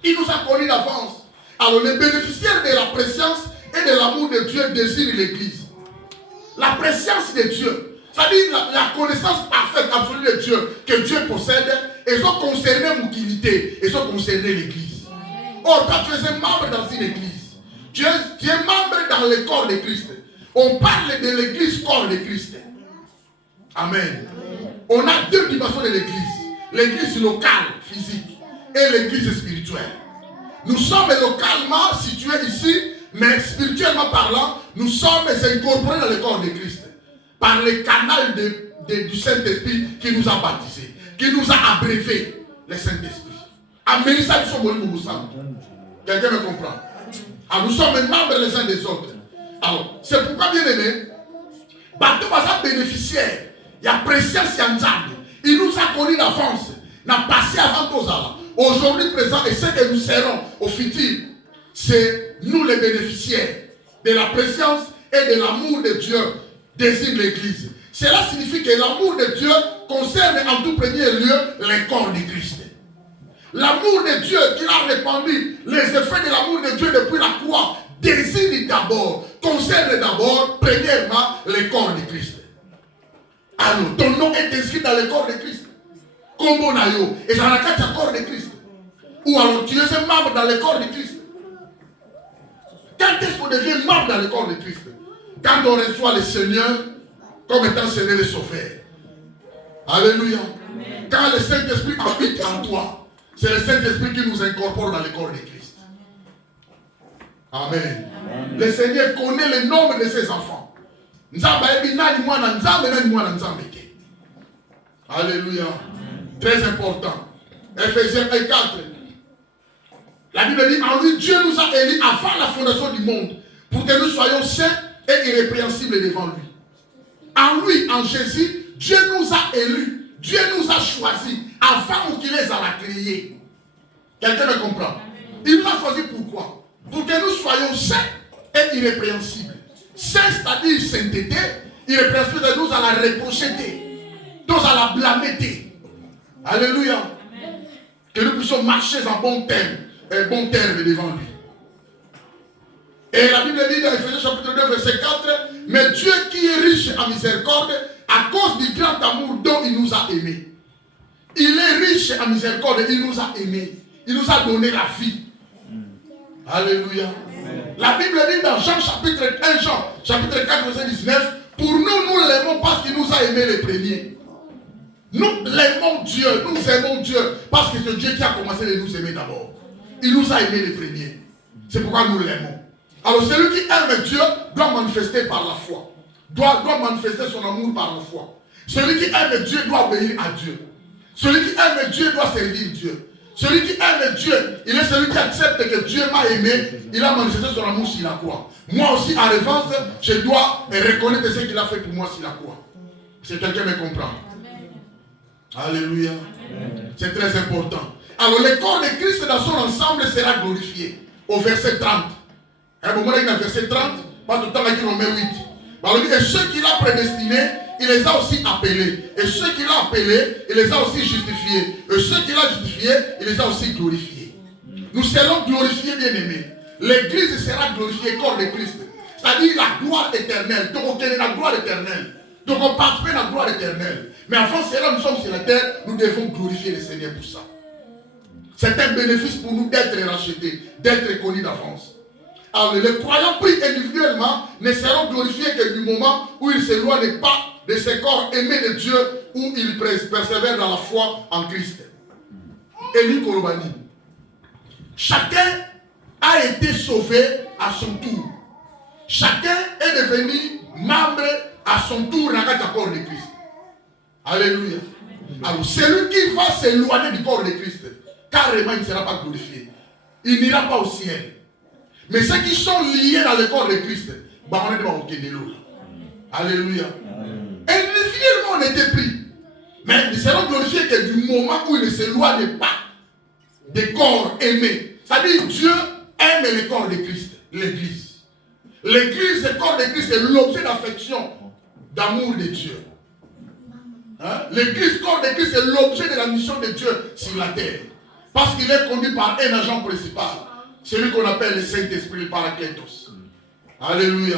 Il nous a connus d'avance. Alors, les bénéficiaires de la préscience et de l'amour de Dieu désirent l'Église. La préscience de Dieu, c'est-à-dire la connaissance parfaite, absolue de Dieu, que Dieu possède, ils ont concerné l'utilité, ils ont concerné l'Église. Or, quand tu es membre dans une Église, tu es membre dans le corps de Christ. On parle de l'Église, corps de Christ. Amen. On a deux dimensions de l'Église. L'Église locale, physique, et l'Église spirituelle. Nous sommes localement situés ici, mais spirituellement parlant, nous sommes incorporés dans le corps de Christ. Par le canal de du Saint-Esprit qui nous a baptisés, qui nous a abrévés, le Saint-Esprit. Amen, ça nous sommes. Quelqu'un me comprend? Alors nous sommes membres les uns des autres. Alors, c'est pourquoi, bien aimé, bateau va bénéficiaire, il y a présence, il y a Nzambe. Il nous a connus d'avance, n'a passé avant tous là. Aujourd'hui présent et ce que nous serons au futur, c'est nous les bénéficiaires de la présence et de l'amour de Dieu désigne l'Église. Cela signifie que l'amour de Dieu concerne en tout premier lieu les corps de Christ. L'amour de Dieu qu'il a répandu, les effets de l'amour de Dieu depuis la croix, désigne d'abord, concerne d'abord, premièrement, les corps de Christ. Alors, ton nom est inscrit dans le corps de Christ. Comme on a eu, et dans la carte du corps de Christ. Ou alors tu es un membre dans le corps de Christ. Quand est-ce qu'on devient membre dans le corps de Christ? Quand on reçoit le Seigneur comme étant Seigneur et Sauveur. Alléluia. Amen. Quand le Saint-Esprit habite en toi, c'est le Saint-Esprit qui nous incorpore dans le corps de Christ. Amen. Amen. Le Seigneur connaît le nombre de ses enfants. Alléluia. Très important. Ephésiens 1:4. La Bible dit, en lui, Dieu nous a élus avant la fondation du monde pour que nous soyons saints et irrépréhensibles devant lui. En lui, en Jésus, Dieu nous a élus. Dieu nous a choisis avant qu'il les a créés. Quelqu'un me comprend? Il nous a choisis pourquoi? Pour que nous soyons saints et irrépréhensibles. Saint, c'est-à-dire sainteté, irrépréhensible, c'est-à-dire nous allons la reprocher, nous allons la blâmer. Alléluia. Que nous puissions marcher en bon terme devant lui. Et la Bible dit dans Ephésiens chapitre 2, verset 4, mais Dieu qui est riche en miséricorde, à cause du grand amour dont il nous a aimés. Il est riche en miséricorde, il nous a aimés. Il nous a donné la vie. Alléluia. Amen. La Bible dit dans Jean chapitre 1, Jean chapitre 4, verset 19, pour nous, nous l'aimons parce qu'il nous a aimés les premiers. Nous l'aimons Dieu, nous aimons Dieu parce que c'est Dieu qui a commencé de nous aimer d'abord. Il nous a aimés les premiers. C'est pourquoi nous l'aimons. Alors celui qui aime Dieu doit manifester par la foi. Doit manifester son amour par la foi. Celui qui aime Dieu doit obéir à Dieu. Celui qui aime Dieu doit servir Dieu. Celui qui aime Dieu, il est celui qui accepte que Dieu m'a aimé. Il a manifesté son amour sur la croix. Moi aussi, en revanche, je dois reconnaître ce qu'il a fait pour moi sur la croix. Si quelqu'un me comprend. Alléluia. C'est très important. Alors le corps de Christ dans son ensemble sera glorifié. Au verset 30. Un moment dans le verset 30, pas tout le temps avec Romains 8. Alors, et ceux qu'il a prédestinés, il les a aussi appelés. Et ceux qu'il a appelés, il les a aussi justifiés. Et ceux qu'il a justifiés, il les a aussi glorifiés. Nous serons glorifiés, bien-aimés. L'église sera glorifiée, corps de Christ. C'est-à-dire la gloire éternelle. Donc on connaît la gloire éternelle. Donc on participe à la gloire éternelle. Mais avant cela, nous sommes sur la terre, nous devons glorifier le Seigneur pour ça. C'est un bénéfice pour nous d'être rachetés, d'être connus d'avance. Alors les croyants pris individuellement ne seront glorifiés que du moment où ils ne s'éloignent pas de ce corps aimé de Dieu, où ils persévèrent dans la foi en Christ. Élie Kolobani. Chacun a été sauvé à son tour. Chacun est devenu membre à son tour dans le corps de Christ. Alléluia. Alors celui qui va s'éloigner du corps de Christ, carrément il ne sera pas glorifié. Il n'ira pas au ciel. Mais ceux qui sont liés dans le corps de Christ, bah on est devant aucun de l'eau. Alléluia. Individuellement on était pris. Mais ils seront glorifiés que du moment où ils ne s'éloignent pas des corps aimés. C'est-à-dire Dieu aime le corps de Christ, l'église. L'église, le corps de Christ, est l'objet d'affection, d'amour de Dieu. Hein? L'église, corps de Christ, est l'objet de la mission de Dieu sur la terre. Parce qu'il est conduit par un agent principal. Celui qu'on appelle le Saint-Esprit, le Paraclétos. Alléluia.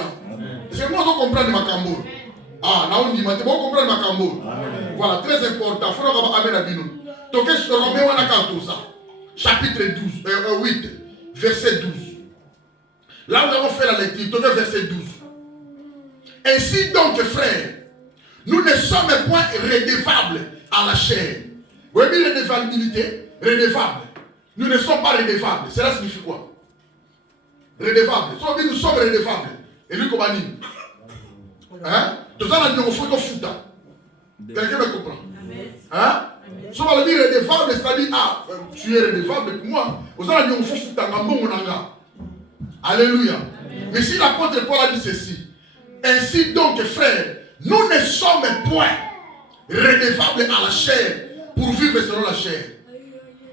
C'est moi qui comprends ma cambo. Ah, là on dit, mais tu comprends ma cambo. Voilà, très important. Il faut que Amen Abino. Donc, je remets à la chapitre 8, verset 12. Là, nous avons fait la lecture, donc verset 12. Ainsi donc, frères, nous ne sommes point redevables à la chair. Vous voyez redevabilité? Redevable. Nous ne sommes pas redevables. Cela signifie quoi? Redevables. Si on dit nous sommes redevables. Et lui, comment dit? Hein? Tout ça, on a dit qu'on fout au foot. Quelqu'un me comprend? Hein? Si on va dire redevable, c'est-à-dire, ah, tu es redevable pour moi. Alléluia. Mais si l'apôtre Paul a dit ceci, ainsi donc, frères, nous ne sommes point redevables à la chair pour vivre selon la chair.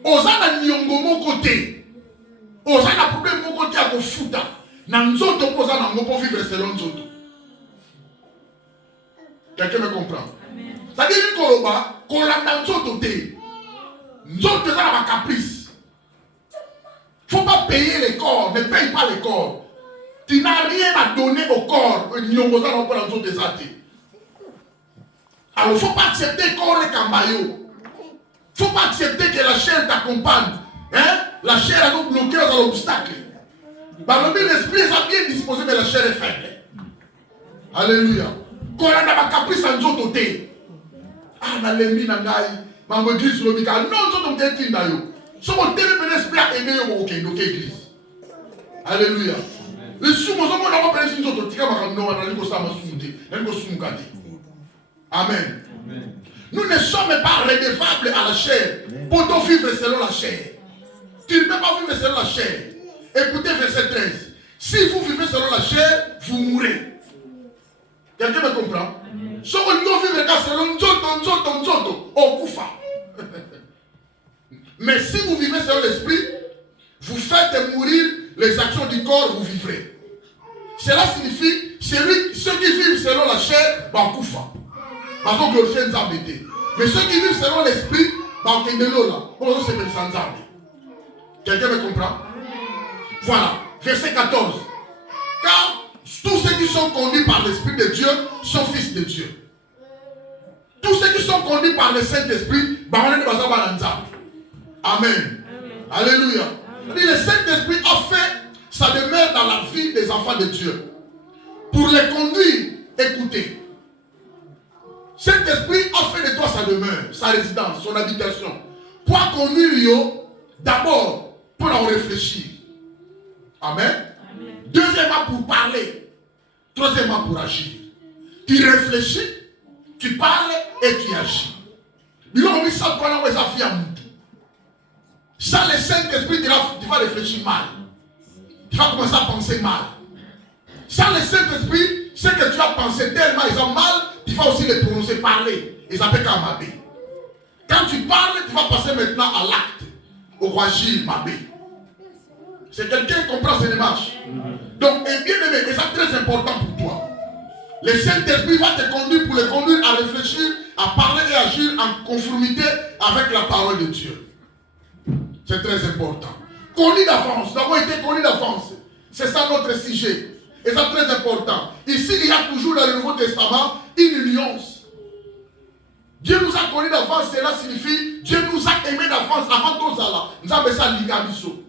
Osana nyongo mon côté. Osana problème mon côté à kofuta. Na nzoto posana ngo pour vivre selon nzoto. Quelqu'un me comprend? C'est-à-dire que kolanda nzoto te. Nzoto ça ma caprice. Faut pas payer les corps, ne paye pas les corps. Tu n'as rien à donner au corps. Nyongo ça pour la nzoto ça te. Alors, il ne faut pas accepter qu'on est cambayo. Il ne faut pas accepter que la chair t'accompagne. Hein? La chair a nous bloqué dans l'obstacle. L'esprit est bien disposé, mais la chair est faible. Alléluia. Quand on a ma caprice en zoto te. Ah, na lembi na ngai. Ma église le mika. Non, zoto te tinda yo. So mon l'esprit a aidé yo ok, donc église. Alléluia. Le sumo zo mo na ko pele zoto tika ma no na liko sama sumute. Na liko sumukati. Amen. Amen. Nous ne sommes pas redevables à la chair pour vivre selon la chair. Tu ne peux pas vivre selon la chair. Écoutez verset 13. Si vous vivez selon la chair, vous mourrez. Quelqu'un me comprend? Si vous vivez selon Nzoto, on koufa. Mais si vous vivez selon l'esprit, vous faites mourir les actions du corps, vous vivrez. Cela signifie, ceux qui vivent selon la chair, bah koufa. Mais ceux qui vivent selon l'esprit, quelqu'un me comprend? Voilà, verset 14. Car tous ceux qui sont conduits par l'Esprit de Dieu sont fils de Dieu. Tous ceux qui sont conduits par le Saint-Esprit, Amen. Alléluia. Le Saint-Esprit a fait sa demeure dans la vie des enfants de Dieu. Pour les conduire, écoutez. Saint-Esprit a fait de toi sa demeure, sa résidence, son habitation. Pour conduire, d'abord, pour en réfléchir. Amen. Amen. Deuxièmement, pour parler. Troisièmement, pour agir. Tu réfléchis, tu parles et tu agis. Sans le Saint-Esprit, tu vas réfléchir mal. Tu vas commencer à penser mal. Sans le Saint-Esprit, ce que tu as pensé tellement, ils ont mal, tu vas aussi les prononcer, parler. Ils appellent Kamabé. Quand tu parles, tu vas passer maintenant à l'acte. Au agir, Mabé. C'est quelqu'un qui comprend ces démarches. Donc, et bien aimé, et c'est très important pour toi. Le Saint-Esprit va te conduire pour le conduire à réfléchir, à parler et agir en conformité avec la parole de Dieu. C'est très important. Connu d'avance, nous avons été connus d'avance. C'est ça notre sujet. Et c'est très important. Ici, il y a toujours dans le Nouveau Testament une nuance. Dieu nous a connus d'avance, cela signifie Dieu nous a aimés d'avance avant tout ça. Nous avons ça l'ingamiso.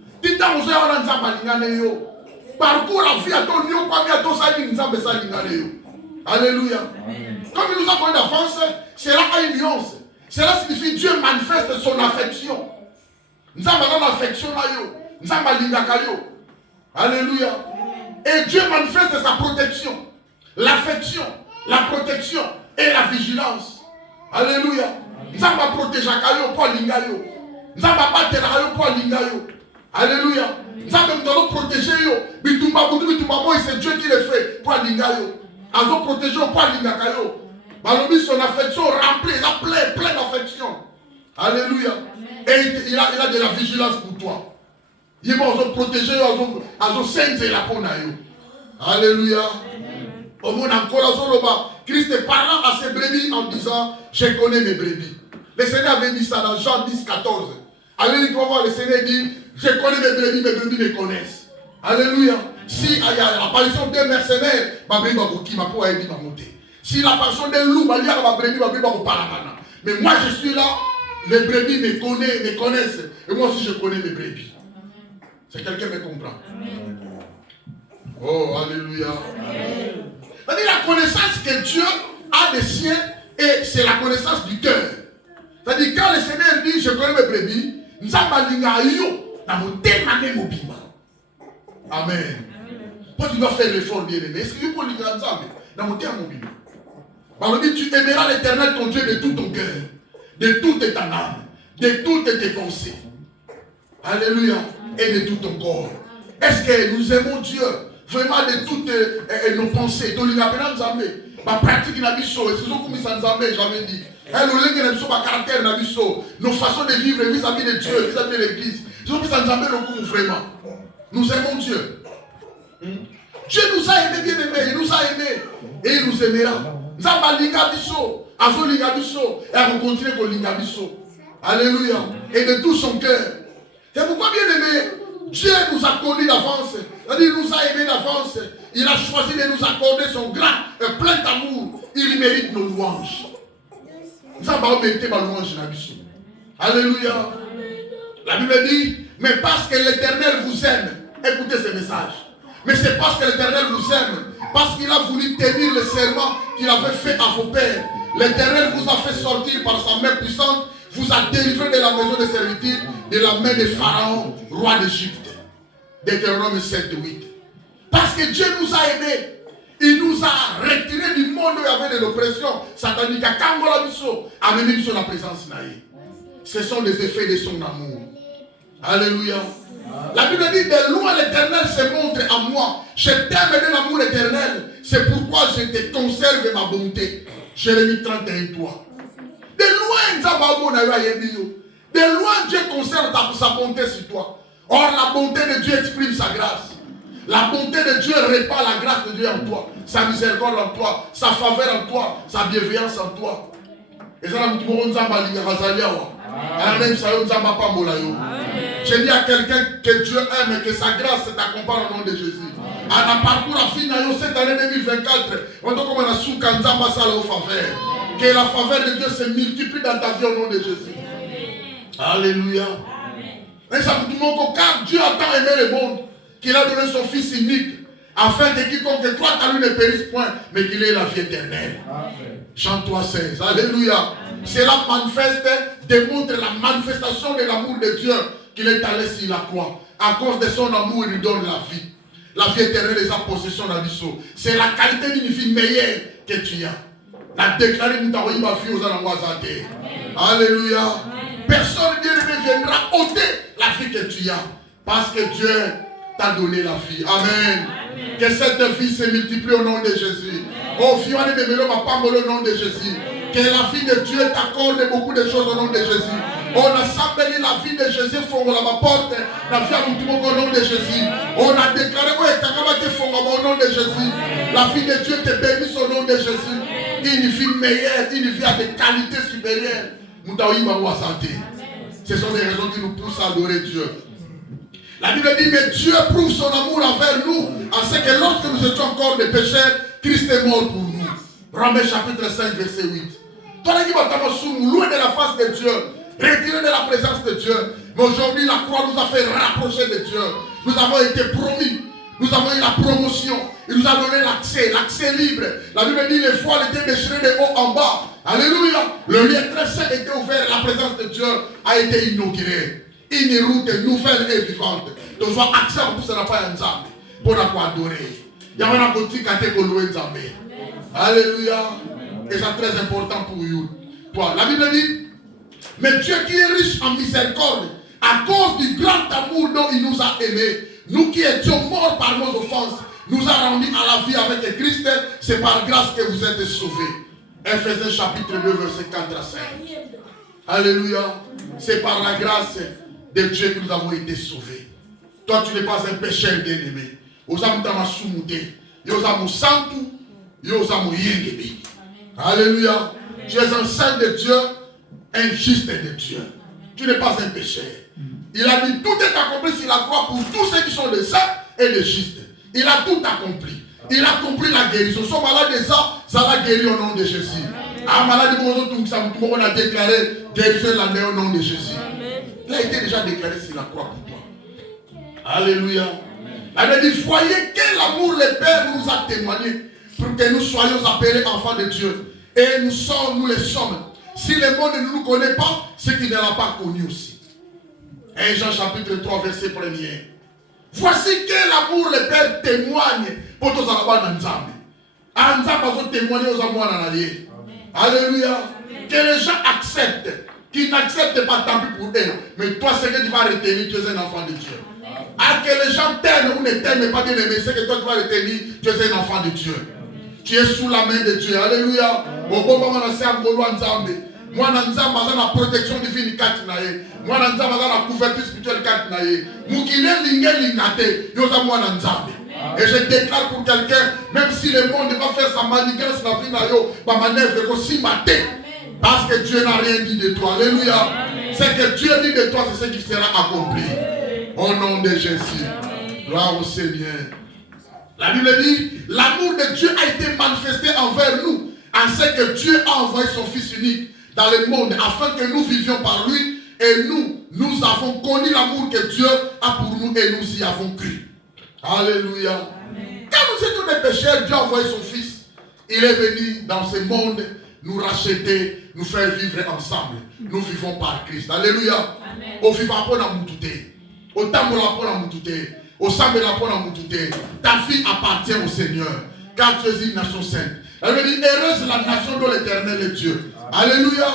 Parcours la vie à ton lieu, comme à ton salut, nous avons ça l'ingamiso. Alléluia. Comme il nous a connus d'avance, cela a une nuance. Cela signifie Dieu manifeste son affection. Nous avons l'affection là. Nous avons l'ingakayo. Alléluia. Et Dieu manifeste sa protection, l'affection, la protection et la vigilance. Alléluia. Nous avons protégé pour l'ingayo. Nous avons battu pour l'ingayo. Alléluia. Nous avons protégé. C'est Dieu qui le fait pour l'ingayo. Nous avons protégé pour l'ingayo. Son affection remplie, il a plein d'affection. Alléluia. Et il a de la vigilance pour toi. Ils vont protéger, ils vont sainter la peau. Alléluia. Au monde encore, Christ parlant à ses brebis en disant, je connais mes brebis. Le Seigneur avait dit ça dans Jean 10, 14. Alléluia, voir le Seigneur dit, je connais mes brebis me connaissent. Alléluia. Si il y a l'apparition d'un mercenaire, ma brebis va peau a dit va monter. Si l'apparition d'un loup, ma brebis va parler. Mais moi je suis là, les brebis me connaissent. Et moi aussi je connais mes brebis. C'est quelqu'un qui me comprend. Amen. Oh, alléluia. C'est-à-dire la connaissance que Dieu a des siens, et c'est la connaissance du cœur. C'est-à-dire quand le Seigneur dit, je connais mes brebis, nous avons Amen. Toi, tu dois faire l'effort, bien aimé. Est-ce que tu peux lire ensemble dans mon terme mobile? Tu aimeras l'Éternel ton Dieu de tout ton cœur, de toute ta âme, de toutes tes pensées. Alléluia. Et de tout ton corps. Est-ce que nous aimons Dieu vraiment de toutes nos pensées? Donc, il a bien ensemble. Ma pratique n'a pas chaud. C'est ce que nous avons jamais dit. Nos façons de vivre vis-à-vis de Dieu, vis-à-vis de l'Église. C'est ce que nous avons vraiment. Nous aimons Dieu. Dieu nous a aimés, bien aimés. Il nous a aimés. Et il nous aimera. Nous avons l'ingabiso. Azo l'ingabiso. Et on continue avec l'ingabiso. Alléluia. Et de tout son cœur. C'est pourquoi, bien aimé, Dieu nous a connu d'avance. Il nous a aimés d'avance. Il a choisi de nous accorder son grand et plein d'amour. Il mérite nos louanges. Nous avons mérité ma louange. Alléluia. La Bible dit, mais parce que l'Éternel vous aime, écoutez ce message. Mais c'est parce que l'Éternel vous aime, parce qu'il a voulu tenir le serment qu'il avait fait à vos pères. L'Éternel vous a fait sortir par sa main puissante, vous a délivré de la maison de servitude, de la main de Pharaon, roi d'Égypte. Deutéronome 7, 8. Parce que Dieu nous a aimés. Il nous a retirés du monde où il y avait de l'oppression satanique. Amenez sur la présence naïe. Ce sont les effets de son amour. Alléluia. La Bible dit, de loin l'Éternel se montre à moi. Je t'aime de l'amour éternel. C'est pourquoi je te conserve ma bonté. Jérémie 31, 3. De loin, Dieu conserve sa bonté sur toi. Or, la bonté de Dieu exprime sa grâce. La bonté de Dieu répand la grâce de Dieu en toi. Sa miséricorde en toi. Sa faveur en toi. Sa bienveillance en toi. Et ça, je dis à quelqu'un que Dieu aime et que sa grâce t'accompagne au nom de Jésus. À la parcours à fin cette année 2024, on doit comme un sous kanzamba ça au faveur. Que la faveur de Dieu se multiplie dans ta vie au nom de Jésus. Alléluia. Et ça me dit car Dieu a tant aimé le monde qu'il a donné son Fils unique afin que quiconque croit à lui ne périsse point, mais qu'il ait la vie éternelle. Chante-toi 16. Alléluia. Cela manifeste, démontre la manifestation de l'amour de Dieu qu'il est allé sur la croix. À cause de son amour, il lui donne la vie. La vie éternelle est sa possession d'Abisso. C'est la qualité d'une vie meilleure que tu as. La déclarer ma vie aux Anamouazate. Alléluia. Personne ne viendra ôter la vie que tu as. Parce que Dieu t'a donné la vie. Amen. Que cette vie se multiplie au nom de Jésus. Oh, Fiona de Melo, ma femme, au nom de Jésus. Que la vie de Dieu t'accorde beaucoup de choses au nom de Jésus. On a semblé la vie de Jésus, fongo la porte, la vie à tout au nom de Jésus. On a déclaré au nom de Jésus. La vie de Dieu te bénisse au nom de Jésus. Une vie meilleure, une vie à des qualités supérieures. Ce sont des raisons qui nous poussent à adorer Dieu. La Bible dit, mais Dieu prouve son amour envers nous, en ce que lorsque nous étions encore des pécheurs, Christ est mort pour nous. Romains chapitre 5, verset 8. Toi, loin de la face de Dieu, retiré de la présence de Dieu. Mais aujourd'hui, la croix nous a fait rapprocher de Dieu. Nous avons été promis. Nous avons eu la promotion. Il nous a donné l'accès libre. La Bible dit, les voiles étaient déchirées de haut en bas. Alléluia. Le lieu très saint était ouvert. La présence de Dieu a été inaugurée. Une route nouvelle et vivante. Donc, soit accès pour ça, pas un Nzambe. Pour adorer. Il y a un petit catégorie Nzambe. Alléluia. Et c'est très important pour vous. Toi, la Bible dit, mais Dieu qui est riche en miséricorde, à cause du grand amour dont il nous a aimés, nous qui étions morts par nos offenses, nous a rendus à la vie avec Christ. C'est par grâce que vous êtes sauvés. Ephésiens chapitre 2, verset 4 à 5. Alléluia. C'est par la grâce de Dieu que nous avons été sauvés. Toi, tu n'es pas un pécheur bien-aimé. Alléluia. Tu es un saint de Dieu, un juste de Dieu. Tu n'es pas un pécheur. Il a dit tout est accompli sur la croix pour tous ceux qui sont des saints et des justes. Il a tout accompli. Il a compris la guérison. Son malade des ça va guérir au nom de Jésus. Un malade on a déclaré guérison l'année au nom de Jésus. Il a été déjà déclaré sur la croix pour toi. Alléluia. Il a dit voyez quel amour le Père nous a témoigné pour que nous soyons appelés enfants de Dieu. Et nous les sommes. Si le monde ne nous connaît pas, c'est qu'il ne l'a pas connu aussi. 1 Jean chapitre 3 verset 1er. Voici quel amour le Père témoigne pour tous les gens. Anzambe va témoigner aux amours en allié. Alléluia. Que les gens acceptent. Qui n'acceptent pas, tant pis pour eux. Mais toi, c'est que tu vas retenir, tu es un enfant de Dieu. Ah, que les gens t'aiment ou ne t'aiment pas bien aimé, c'est que toi, tu vas retenir, tu es un enfant de Dieu. Tu es sous la main de Dieu. Alléluia. Moi, dans la protection divine, moi, dans la couverture spirituelle, et je déclare pour quelqu'un, même si le monde va faire sa manigance, la vie, manœuvre aussi maté, parce que Dieu n'a rien dit de toi. Alléluia. C'est que Dieu dit de toi, c'est ce qui sera accompli. Au nom de Jésus. Gloire au Seigneur. La Bible dit, l'amour de Dieu a été manifesté envers nous, en ce que Dieu a envoyé son Fils unique dans le monde, afin que nous vivions par lui, et nous avons connu l'amour que Dieu a pour nous, et nous y avons cru. Alléluia. Amen. Quand nous étions des pécheurs, Dieu a envoyé son Fils. Il est venu dans ce monde nous racheter, nous faire vivre ensemble. Nous vivons par Christ. Alléluia. Au vivant pour la moutouté. Au tambola pour la moutouté. Au sambela pour la moutouté. Ta vie appartient au Seigneur. Car tu es une nation sainte. Elle me dit, heureuse la nation dont l'Éternel est Dieu. Alléluia.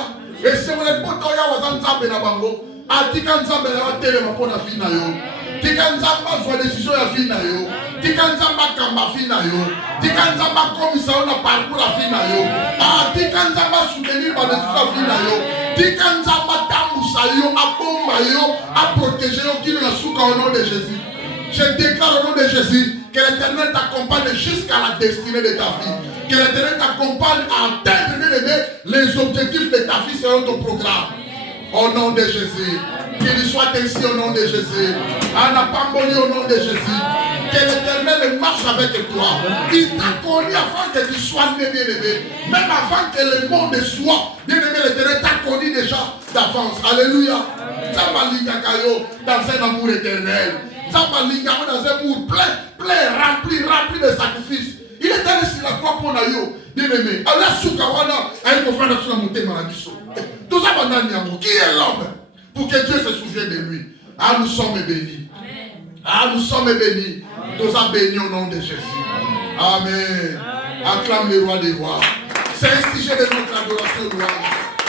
Et si vous êtes pas en train de bango, atika nzambe la télé pour la vie na yo. Tika nzamba zwa décision ya vie na yo. Tika nzamba kamba vie na yo. Tika nzamba komisa na parcours la vie na yo. Tika nzamba soutenir ba décision ya vie na yo. Tika nzamba tambusa yo, abomba yo, a protéger yo qui na souka au nom de Jésus. Je déclare au nom de Jésus que l'Éternel t'accompagne jusqu'à la destinée de ta vie. Que l'Éternel t'accompagne à atteindre les objectifs de ta vie selon ton programme. Au nom de Jésus. Qu'il soit ainsi au nom de Jésus. Anapamboli au nom de Jésus. Que l'Éternel marche avec toi. Il t'a connu avant que tu sois né, bien-aimé. Même avant que le monde soit bien-aimé, l'Éternel t'a connu déjà d'avance. Alléluia. Dans un amour éternel. Dans un amour plein, rempli de sacrifices. Il est allé sur la croix pour nous. Bien-aimé. Allah soukawana, elle peut faire la montée maladie. Tout ça, qui est l'homme pour que Dieu se souvienne de lui? Ah, nous sommes bénis. Ah, nous sommes bénis. Nous sommes bénis au nom de Jésus. Amen. Acclame le roi des rois. C'est ainsi que j'ai de notre adoration louange.